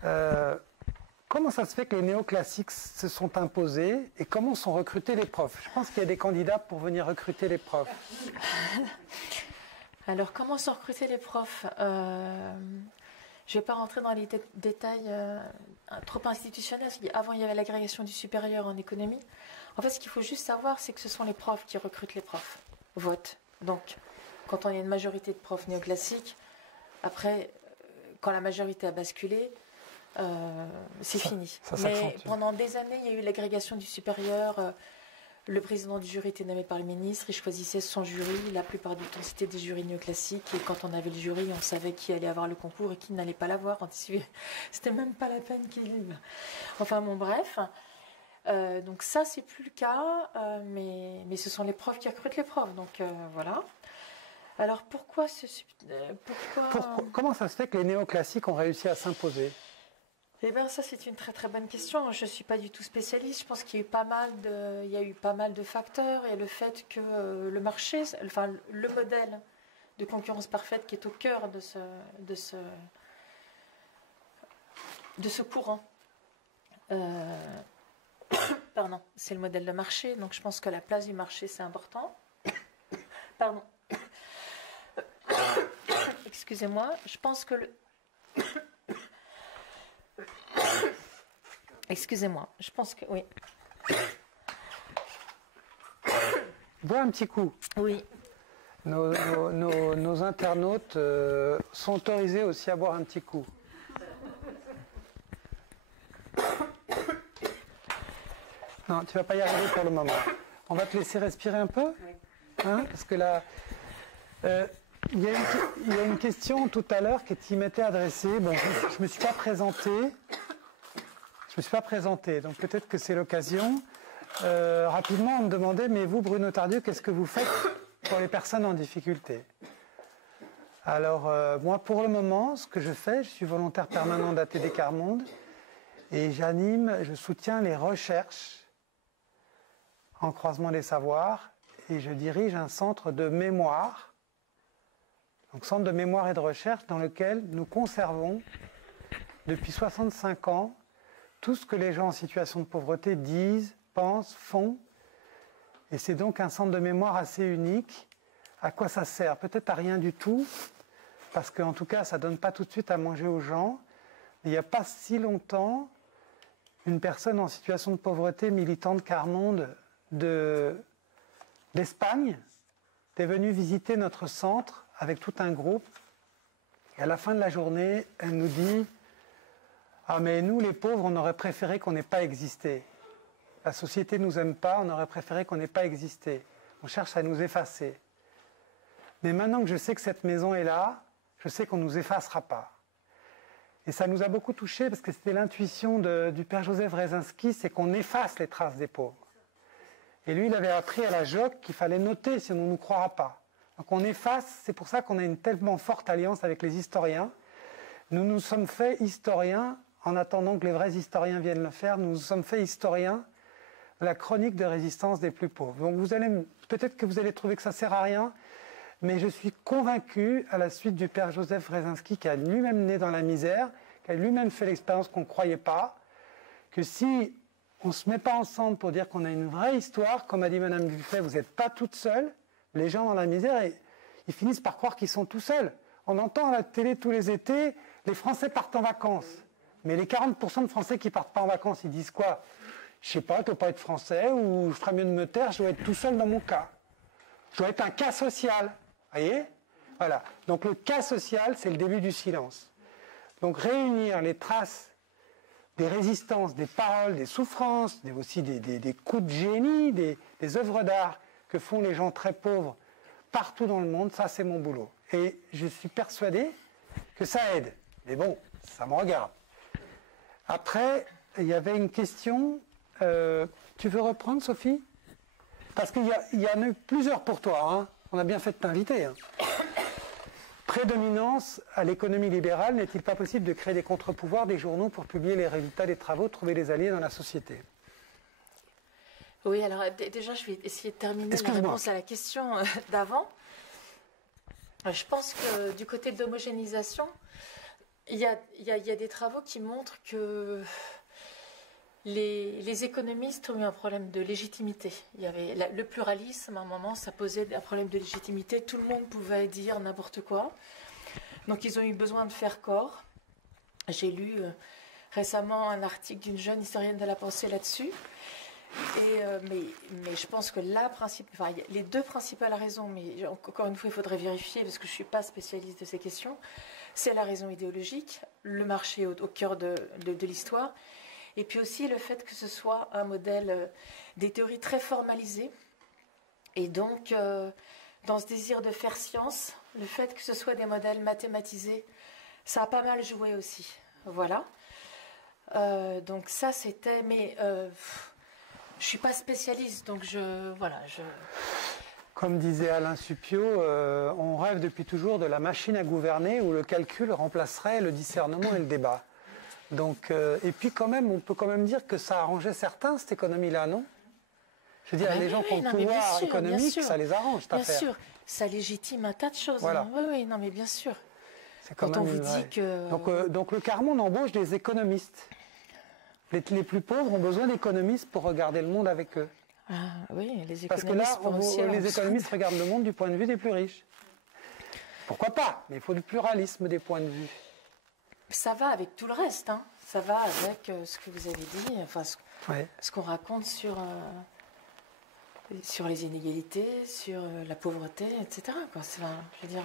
Comment ça se fait que les néoclassiques se sont imposés et comment sont recrutés les profs? Je pense qu'il y a des candidats pour venir recruter les profs. Alors, comment sont recrutés les profs? Je ne vais pas rentrer dans les détails trop institutionnels. Avant, il y avait l'agrégation du supérieur en économie. En fait, ce qu'il faut juste savoir, c'est que ce sont les profs qui recrutent les profs. Vote. Donc, quand on a une majorité de profs néoclassiques, après, quand la majorité a basculé, c'est fini. Mais pendant des années, il y a eu l'agrégation du supérieur. Le président du jury était nommé par le ministre, il choisissait son jury. La plupart du temps, c'était des jurys néoclassiques. Et quand on avait le jury, on savait qui allait avoir le concours et qui n'allait pas l'avoir. C'était même pas la peine qu'il... Enfin bon, bref. Donc ça, c'est plus le cas. Mais ce sont les profs qui recrutent les profs. Donc voilà. Alors pourquoi... Comment ça se fait que les néoclassiques ont réussi à s'imposer ? Eh bien, ça, c'est une très très bonne question. Je ne suis pas du tout spécialiste. Je pense qu'il y a eu pas mal de facteurs. Et le fait que le marché, enfin, le modèle de concurrence parfaite qui est au cœur de ce courant, pardon, c'est le modèle de marché. Donc, je pense que la place du marché, c'est important. Pardon. Excusez-moi. Je pense que Excusez-moi, je pense que oui. Bois un petit coup. Oui. Nos internautes sont autorisés aussi à boire un petit coup. Non, tu vas pas y arriver pour le moment. On va te laisser respirer un peu, hein, parce que là, il y a une question tout à l'heure qui m'était adressée. Bon, je me suis pas présenté. Donc peut-être que c'est l'occasion. Rapidement, on me demandait, mais vous, Bruno Tardieu, qu'est-ce que vous faites pour les personnes en difficulté? Alors, moi, pour le moment, ce que je fais, je suis volontaire permanent d'ATD Quart Monde et je soutiens les recherches en croisement des savoirs et je dirige un centre de mémoire, donc centre de mémoire et de recherche dans lequel nous conservons depuis 65 ans tout ce que les gens en situation de pauvreté disent, pensent, font. Et c'est donc un centre de mémoire assez unique. À quoi ça sert? Peut-être à rien du tout, parce qu'en tout cas, ça ne donne pas tout de suite à manger aux gens. Mais il n'y a pas si longtemps, une personne en situation de pauvreté, militante Quart Monde d'Espagne, est venue visiter notre centre avec tout un groupe. Et à la fin de la journée, elle nous dit « Ah mais nous les pauvres, on aurait préféré qu'on n'ait pas existé. La société ne nous aime pas, on aurait préféré qu'on n'ait pas existé. On cherche à nous effacer. Mais maintenant que je sais que cette maison est là, je sais qu'on ne nous effacera pas. » Et ça nous a beaucoup touchés parce que c'était l'intuition du père Joseph Wrezinski, c'est qu'on efface les traces des pauvres. Et lui, il avait appris à la JOC qu'il fallait noter, sinon on ne nous croira pas. Donc on efface, c'est pour ça qu'on a une tellement forte alliance avec les historiens. Nous nous sommes fait historiens, en attendant que les vrais historiens viennent le faire, nous nous sommes fait historiens de la chronique de résistance des plus pauvres. Donc peut-être que vous allez trouver que ça ne sert à rien, mais je suis convaincu, à la suite du père Joseph Wrezinski, qui a lui-même né dans la misère, qui a lui-même fait l'expérience qu'on ne croyait pas, que si on ne se met pas ensemble pour dire qu'on a une vraie histoire, comme a dit Madame Buffet, vous n'êtes pas toute seule, les gens dans la misère, ils finissent par croire qu'ils sont tout seuls. On entend à la télé tous les étés, les Français partent en vacances. Mais les 40% de Français qui ne partent pas en vacances, ils disent quoi? Je ne sais pas, je ne dois pas être français, ou je ferais mieux de me taire, je dois être tout seul dans mon cas. Je dois être un cas social. Vous voyez? Voilà. Donc le cas social, c'est le début du silence. Donc réunir les traces des résistances, des paroles, des souffrances, aussi des coups de génie, des œuvres d'art que font les gens très pauvres partout dans le monde, ça c'est mon boulot. Et je suis persuadé que ça aide. Mais bon, ça me regarde. Après, il y avait une question. Tu veux reprendre, Sophie? Parce qu'il y en a eu plusieurs pour toi. Hein. On a bien fait de t'inviter. Hein. Prédominance à l'économie libérale, n'est-il pas possible de créer des contre-pouvoirs, des journaux pour publier les résultats des travaux, trouver des alliés dans la société? Oui, alors déjà, je vais essayer de terminer la réponse à la question d'avant. Je pense que du côté de l'homogénéisation, il y a des travaux qui montrent que les économistes ont eu un problème de légitimité. Il y avait le pluralisme, à un moment, ça posait un problème de légitimité. Tout le monde pouvait dire n'importe quoi. Donc, ils ont eu besoin de faire corps. J'ai lu récemment un article d'une jeune historienne de la pensée là-dessus. Mais je pense que les deux principales raisons, mais encore une fois, il faudrait vérifier parce que je ne suis pas spécialiste de ces questions, c'est la raison idéologique, le marché au cœur de l'histoire. Et puis aussi le fait que ce soit un modèle des théories très formalisées. Et donc, dans ce désir de faire science, le fait que ce soit des modèles mathématisés, ça a pas mal joué aussi. Voilà. Donc ça, c'était... Mais je ne suis pas spécialiste, donc Comme disait Alain Suppiot, on rêve depuis toujours de la machine à gouverner où le calcul remplacerait le discernement et le débat. Donc, et puis quand même, on peut quand même dire que ça arrangeait certains, cette économie-là, non? Je veux dire, les gens qui ont le pouvoir économique, ça les arrange, cette affaire. Bien sûr, ça légitime un tas de choses. Voilà. Hein. Oui, non, mais bien sûr. Quand on vous dit que... Donc le Carmonde embauche des économistes. Les plus pauvres ont besoin d'économistes pour regarder le monde avec eux. Ah oui, les économistes. Parce que là, les économistes regardent le monde du point de vue des plus riches. Pourquoi pas? Mais il faut du pluralisme des points de vue. Ça va avec tout le reste, hein. Ça va avec ce que vous avez dit, enfin ce qu'on raconte sur les inégalités, sur la pauvreté, etc. Quoi. Je veux dire.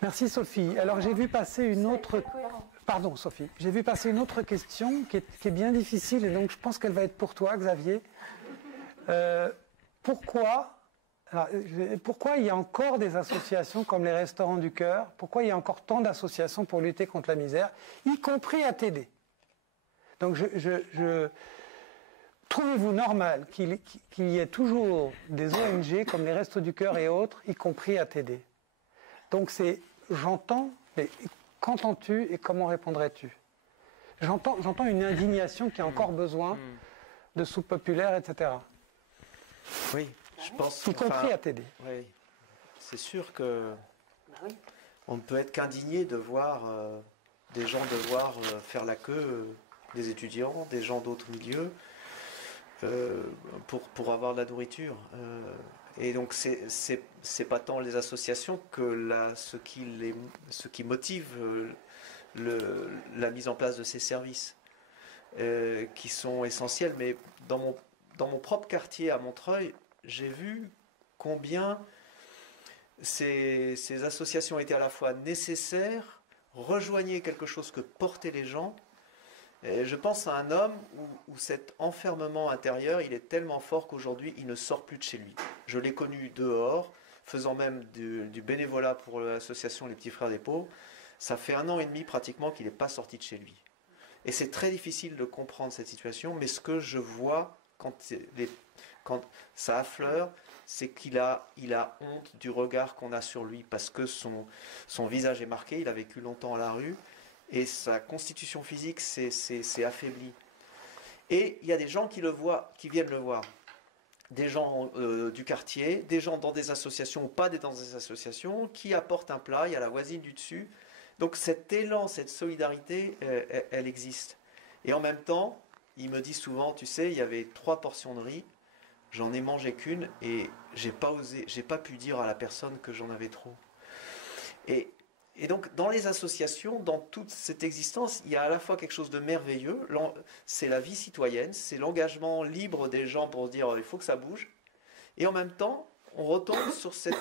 Merci Sophie. Alors j'ai vu passer une autre. Pardon Sophie. J'ai vu passer une autre question qui est bien difficile et donc je pense qu'elle va être pour toi, Xavier. Pourquoi il y a encore des associations comme les Restaurants du Cœur? Pourquoi il y a encore tant d'associations pour lutter contre la misère, y compris ATD? Donc trouvez-vous normal qu'il y ait toujours des ONG comme les Restos du Cœur et autres, y compris ATD? Donc j'entends, mais qu'entends-tu et comment répondrais-tu? J'entends une indignation qui a encore besoin de soupe populaire, etc. Oui. Je pense, y compris ATD. Oui, c'est sûr que on ne peut être qu'indigné de voir des gens devoir faire la queue, des étudiants, des gens d'autres milieux, pour avoir de la nourriture. Et donc c'est pas tant les associations que ce qui motive la mise en place de ces services qui sont essentiels. Mais dans mon propre quartier à Montreuil, j'ai vu combien ces associations étaient à la fois nécessaires, rejoignaient quelque chose que portaient les gens. Et je pense à un homme où cet enfermement intérieur, il est tellement fort qu'aujourd'hui, il ne sort plus de chez lui. Je l'ai connu dehors, faisant même du bénévolat pour l'association Les Petits Frères des Pauvres. Ça fait 1 an et demi pratiquement qu'il n'est pas sorti de chez lui. Et c'est très difficile de comprendre cette situation, mais ce que je vois quand ça affleure, c'est qu'il a honte du regard qu'on a sur lui, parce que son visage est marqué, il a vécu longtemps à la rue, et sa constitution physique s'est affaiblie. Et il y a des gens qui viennent le voir. Des gens du quartier, des gens dans des associations ou pas dans des associations, qui apportent un plat, il y a la voisine du dessus. Donc cet élan, cette solidarité, elle existe. Et en même temps, il me dit souvent, tu sais, il y avait 3 portions de riz, j'en ai mangé qu'une et j'ai pas pu dire à la personne que j'en avais trop. Et donc dans les associations, dans toute cette existence, il y a à la fois quelque chose de merveilleux, c'est la vie citoyenne, c'est l'engagement libre des gens pour se dire il faut que ça bouge. Et en même temps, on retombe sur cette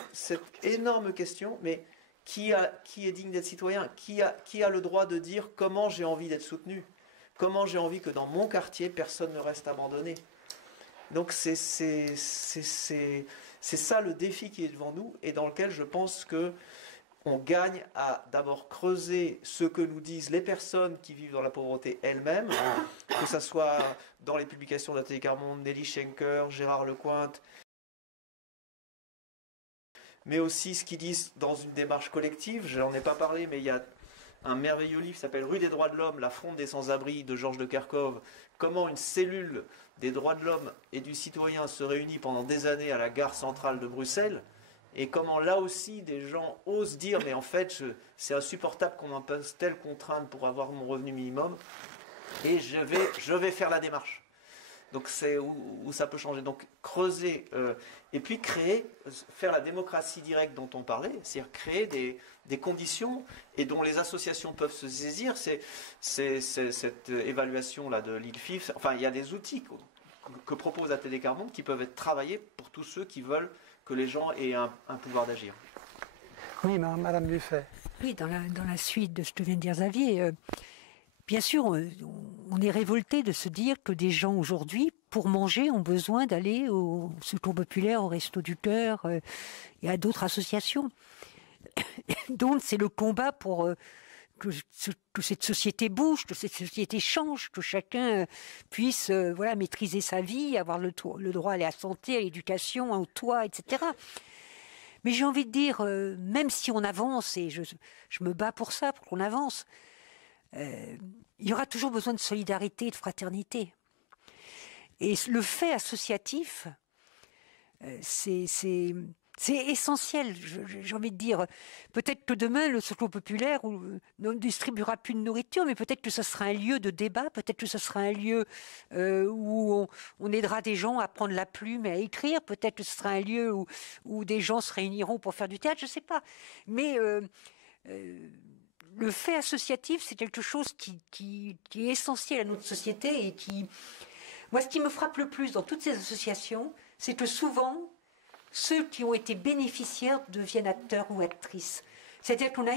énorme question, mais qui est digne d'être citoyen ? Qui a le droit de dire comment j'ai envie d'être soutenu ? Comment j'ai envie que dans mon quartier, personne ne reste abandonné ? Donc c'est ça le défi qui est devant nous et dans lequel je pense que on gagne à d'abord creuser ce que nous disent les personnes qui vivent dans la pauvreté elles-mêmes, que ce soit dans les publications d'Atelier Carmonde, Nelly Schenker, Gérard Lecointe, mais aussi ce qu'ils disent dans une démarche collective. Je n'en ai pas parlé, mais il y a un merveilleux livre qui s'appelle Rue des droits de l'homme, la fronde des sans-abri de Georges de Kerkhove, comment une cellule des droits de l'homme et du citoyen se réunit pendant des années à la gare centrale de Bruxelles, et comment là aussi des gens osent dire mais en fait c'est insupportable qu'on impose telle contrainte pour avoir mon revenu minimum, et je vais faire la démarche. Donc c'est où ça peut changer. Donc creuser et puis faire la démocratie directe dont on parlait, c'est-à-dire créer des conditions et dont les associations peuvent se saisir. C'est cette évaluation là de l'ILFIF. Enfin, il y a des outils que propose Atelier Carmonde qui peuvent être travaillés pour tous ceux qui veulent que les gens aient un pouvoir d'agir. Oui, Madame Buffet. Oui, dans la suite de ce que vient de dire Xavier, bien sûr, on est révolté de se dire que des gens aujourd'hui, pour manger, ont besoin d'aller au Secours populaire, au Resto du Cœur et à d'autres associations. Donc c'est le combat pour que cette société bouge, que cette société change, que chacun puisse maîtriser sa vie, avoir le droit à la santé, à l'éducation, au toit, etc. Mais j'ai envie de dire, même si on avance, et je me bats pour ça, pour qu'on avance, il y aura toujours besoin de solidarité et de fraternité. Et le fait associatif, c'est essentiel, j'ai envie de dire. Peut-être que demain, le Secours populaire ne distribuera plus de nourriture, mais peut-être que ce sera un lieu de débat, peut-être que ce sera un lieu où on aidera des gens à prendre la plume et à écrire, peut-être que ce sera un lieu où des gens se réuniront pour faire du théâtre, je ne sais pas. Mais le fait associatif, c'est quelque chose qui est essentiel à notre société et moi, ce qui me frappe le plus dans toutes ces associations, c'est que souvent, ceux qui ont été bénéficiaires deviennent acteurs ou actrices. C'est-à-dire qu'on a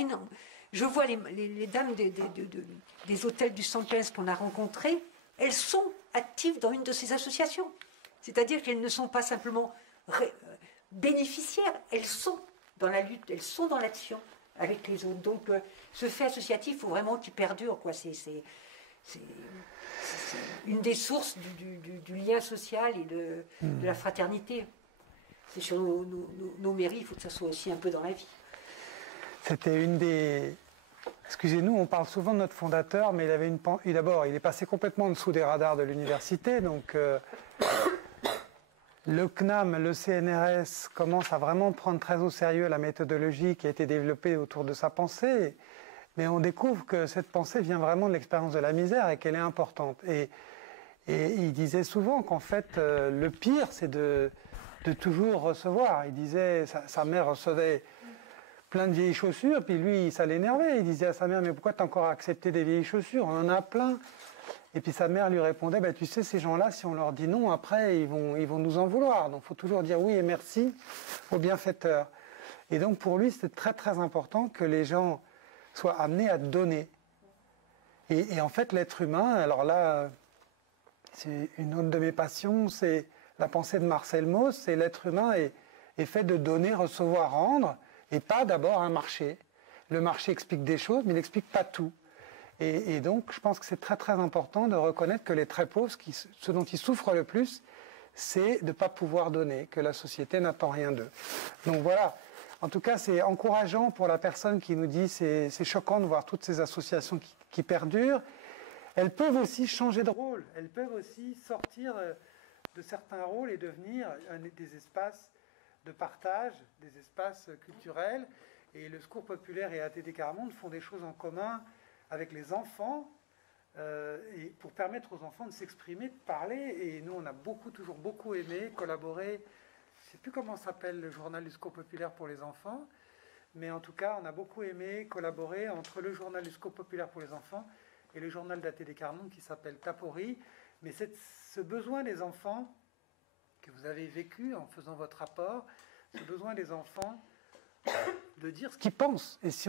je vois les dames des hôtels du 115 qu'on a rencontrées, elles sont actives dans une de ces associations. C'est-à-dire qu'elles ne sont pas simplement bénéficiaires, elles sont dans la lutte, elles sont dans l'action avec les autres. Donc, ce fait associatif, il faut vraiment qu'il perdure, quoi. C'est une des sources du lien social et de la fraternité. C'est sur nos mairies, il faut que ça soit aussi un peu dans la vie. C'était une des... Excusez-nous, on parle souvent de notre fondateur, mais d'abord, il est passé complètement en dessous des radars de l'université, donc le CNAM, le CNRS commence à vraiment prendre très au sérieux la méthodologie qui a été développée autour de sa pensée, mais on découvre que cette pensée vient vraiment de l'expérience de la misère et qu'elle est importante. Et il disait souvent qu'en fait, le pire, c'est de toujours recevoir. Il disait, sa mère recevait plein de vieilles chaussures, puis lui, ça l'énervait. Il disait à sa mère, mais pourquoi t'as encore accepté des vieilles chaussures? On en a plein. Et puis sa mère lui répondait, bah, tu sais, ces gens-là, si on leur dit non, après, ils vont nous en vouloir. Donc il faut toujours dire oui et merci aux bienfaiteurs. Et donc pour lui, c'était très très important que les gens soient amenés à donner. Et en fait, l'être humain, alors là, c'est une autre de mes passions, c'est la pensée de Marcel Mauss, c'est l'être humain est fait de donner, recevoir, rendre, et pas d'abord un marché. Le marché explique des choses, mais il n'explique pas tout. Et donc, je pense que c'est très très important de reconnaître que les très pauvres, ce dont ils souffrent le plus, c'est de ne pas pouvoir donner, que la société n'attend rien d'eux. Donc voilà, en tout cas, c'est encourageant pour la personne qui nous dit c'est choquant de voir toutes ces associations qui perdurent. Elles peuvent aussi changer de rôle, elles peuvent aussi sortir de certains rôles et devenir des espaces de partage, des espaces culturels. Et le Secours populaire et ATD Quart-Monde font des choses en commun avec les enfants, et pour permettre aux enfants de s'exprimer, de parler. Et nous, on a toujours beaucoup aimé collaborer. Je ne sais plus comment s'appelle le journal du Secours populaire pour les enfants, mais en tout cas, on a beaucoup aimé collaborer entre le journal du Secours populaire pour les enfants et le journal d'ATD Quart-Monde qui s'appelle Tapori. Mais ce besoin des enfants que vous avez vécu en faisant votre rapport, ce besoin des enfants de dire ce qu'ils pensent. Et si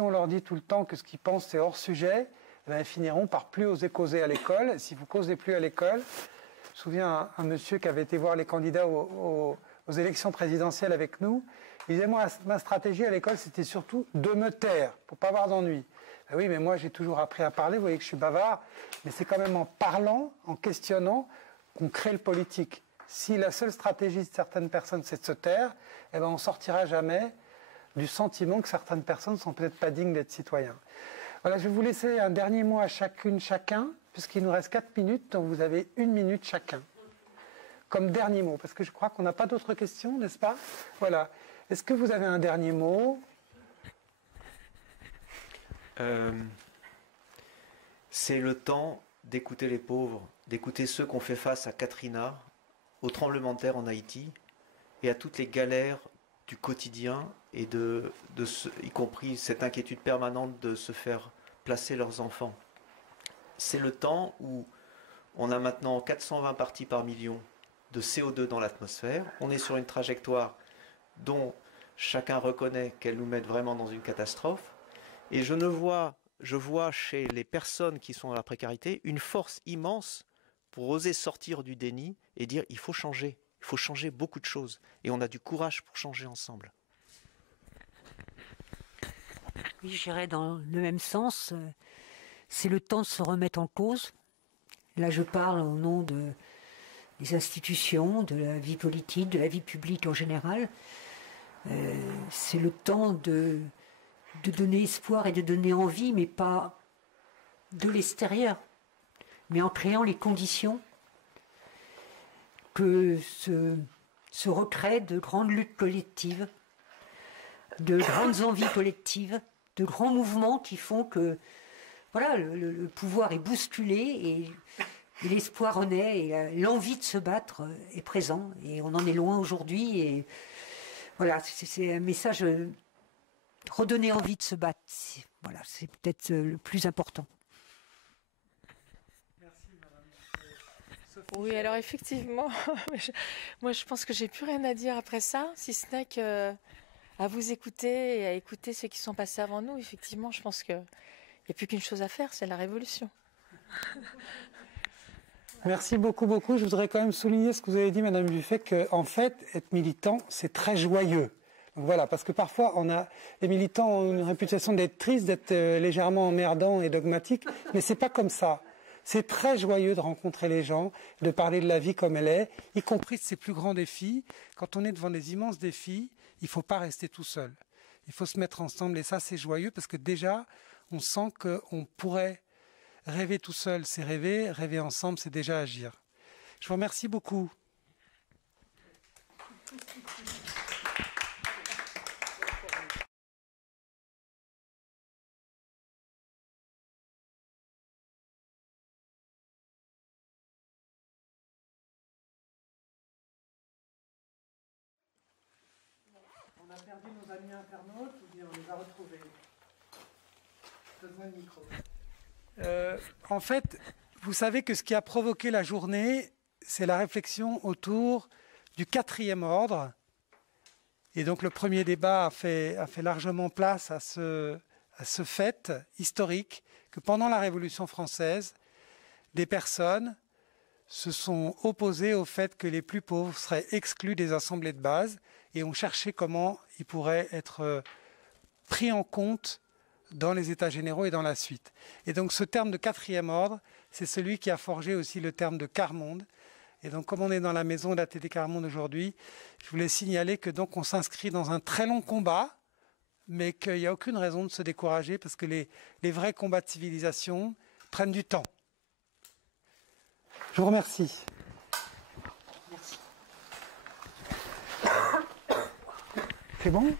on leur dit tout le temps que ce qu'ils pensent c'est hors sujet, eh bien, ils finiront par plus oser causer à l'école. Et si vous causez plus à l'école, je me souviens un monsieur qui avait été voir les candidats aux élections présidentielles avec nous, il disait moi ma stratégie à l'école c'était surtout de me taire pour pas avoir d'ennui. Ben oui, mais moi j'ai toujours appris à parler, vous voyez que je suis bavard, mais c'est quand même en parlant, en questionnant qu'on crée le politique. Si la seule stratégie de certaines personnes c'est de se taire, eh ben, on ne sortira jamais du sentiment que certaines personnes ne sont peut-être pas dignes d'être citoyens. Voilà, je vais vous laisser un dernier mot à chacune, chacun, puisqu'il nous reste 4 minutes, donc vous avez 1 minute chacun. Comme dernier mot, parce que je crois qu'on n'a pas d'autres questions, n'est-ce pas? Voilà. Est-ce que vous avez un dernier mot? C'est le temps d'écouter les pauvres, d'écouter ceux qui ont fait face à Katrina, au tremblement de terre en Haïti et à toutes les galères du quotidien et y compris cette inquiétude permanente de se faire placer leurs enfants. C'est le temps où on a maintenant 420 parties par million de CO2 dans l'atmosphère. On est sur une trajectoire dont chacun reconnaît qu'elle nous met vraiment dans une catastrophe. Et je vois chez les personnes qui sont dans la précarité une force immense pour oser sortir du déni et dire il faut changer beaucoup de choses. Et on a du courage pour changer ensemble. Oui, j'irais dans le même sens. C'est le temps de se remettre en cause. Là, je parle au nom des institutions, de la vie politique, de la vie publique en général. C'est le temps de donner espoir et de donner envie, mais pas de l'extérieur, mais en créant les conditions que se recréent de grandes luttes collectives, de grandes envies collectives, de grands mouvements qui font que voilà, le pouvoir est bousculé et l'espoir renaît et l'envie de se battre est présent. Et on en est loin aujourd'hui. Et voilà, c'est un message, redonner envie de se battre. Voilà, c'est peut-être le plus important. Oui, alors effectivement, moi je pense que j'ai plus rien à dire après ça, si ce n'est qu'à vous écouter et à écouter ceux qui sont passés avant nous. Effectivement, je pense qu'il n'y a plus qu'une chose à faire, c'est la révolution. Merci beaucoup, beaucoup. Je voudrais quand même souligner ce que vous avez dit, Madame Buffet, qu'en fait, être militant, c'est très joyeux. Donc voilà, parce que parfois, les militants ont une réputation d'être tristes, d'être légèrement emmerdants et dogmatiques, mais c'est pas comme ça. C'est très joyeux de rencontrer les gens, de parler de la vie comme elle est, y compris de ses plus grands défis. Quand on est devant des immenses défis, il ne faut pas rester tout seul. Il faut se mettre ensemble et ça, c'est joyeux parce que déjà, on sent qu'on pourrait rêver tout seul, c'est rêver, rêver ensemble, c'est déjà agir. Je vous remercie beaucoup. On a perdu nos amis internautes ou bien on les a retrouvés? Donne-moi le micro. En fait, vous savez que ce qui a provoqué la journée, c'est la réflexion autour du 4e ordre Et donc le premier débat a fait largement place à ce fait historique que pendant la Révolution française, des personnes se sont opposées au fait que les plus pauvres seraient exclus des assemblées de base et ont cherché comment ils pourraient être pris en compte dans les États généraux et dans la suite. Et donc ce terme de quatrième ordre, c'est celui qui a forgé aussi le terme de quart-monde. Et donc comme on est dans la maison de l'ATD Quart-monde aujourd'hui, je voulais signaler que donc on s'inscrit dans un très long combat, mais qu'il n'y a aucune raison de se décourager parce que les vrais combats de civilisation prennent du temps. Je vous remercie. Merci. C'est bon ?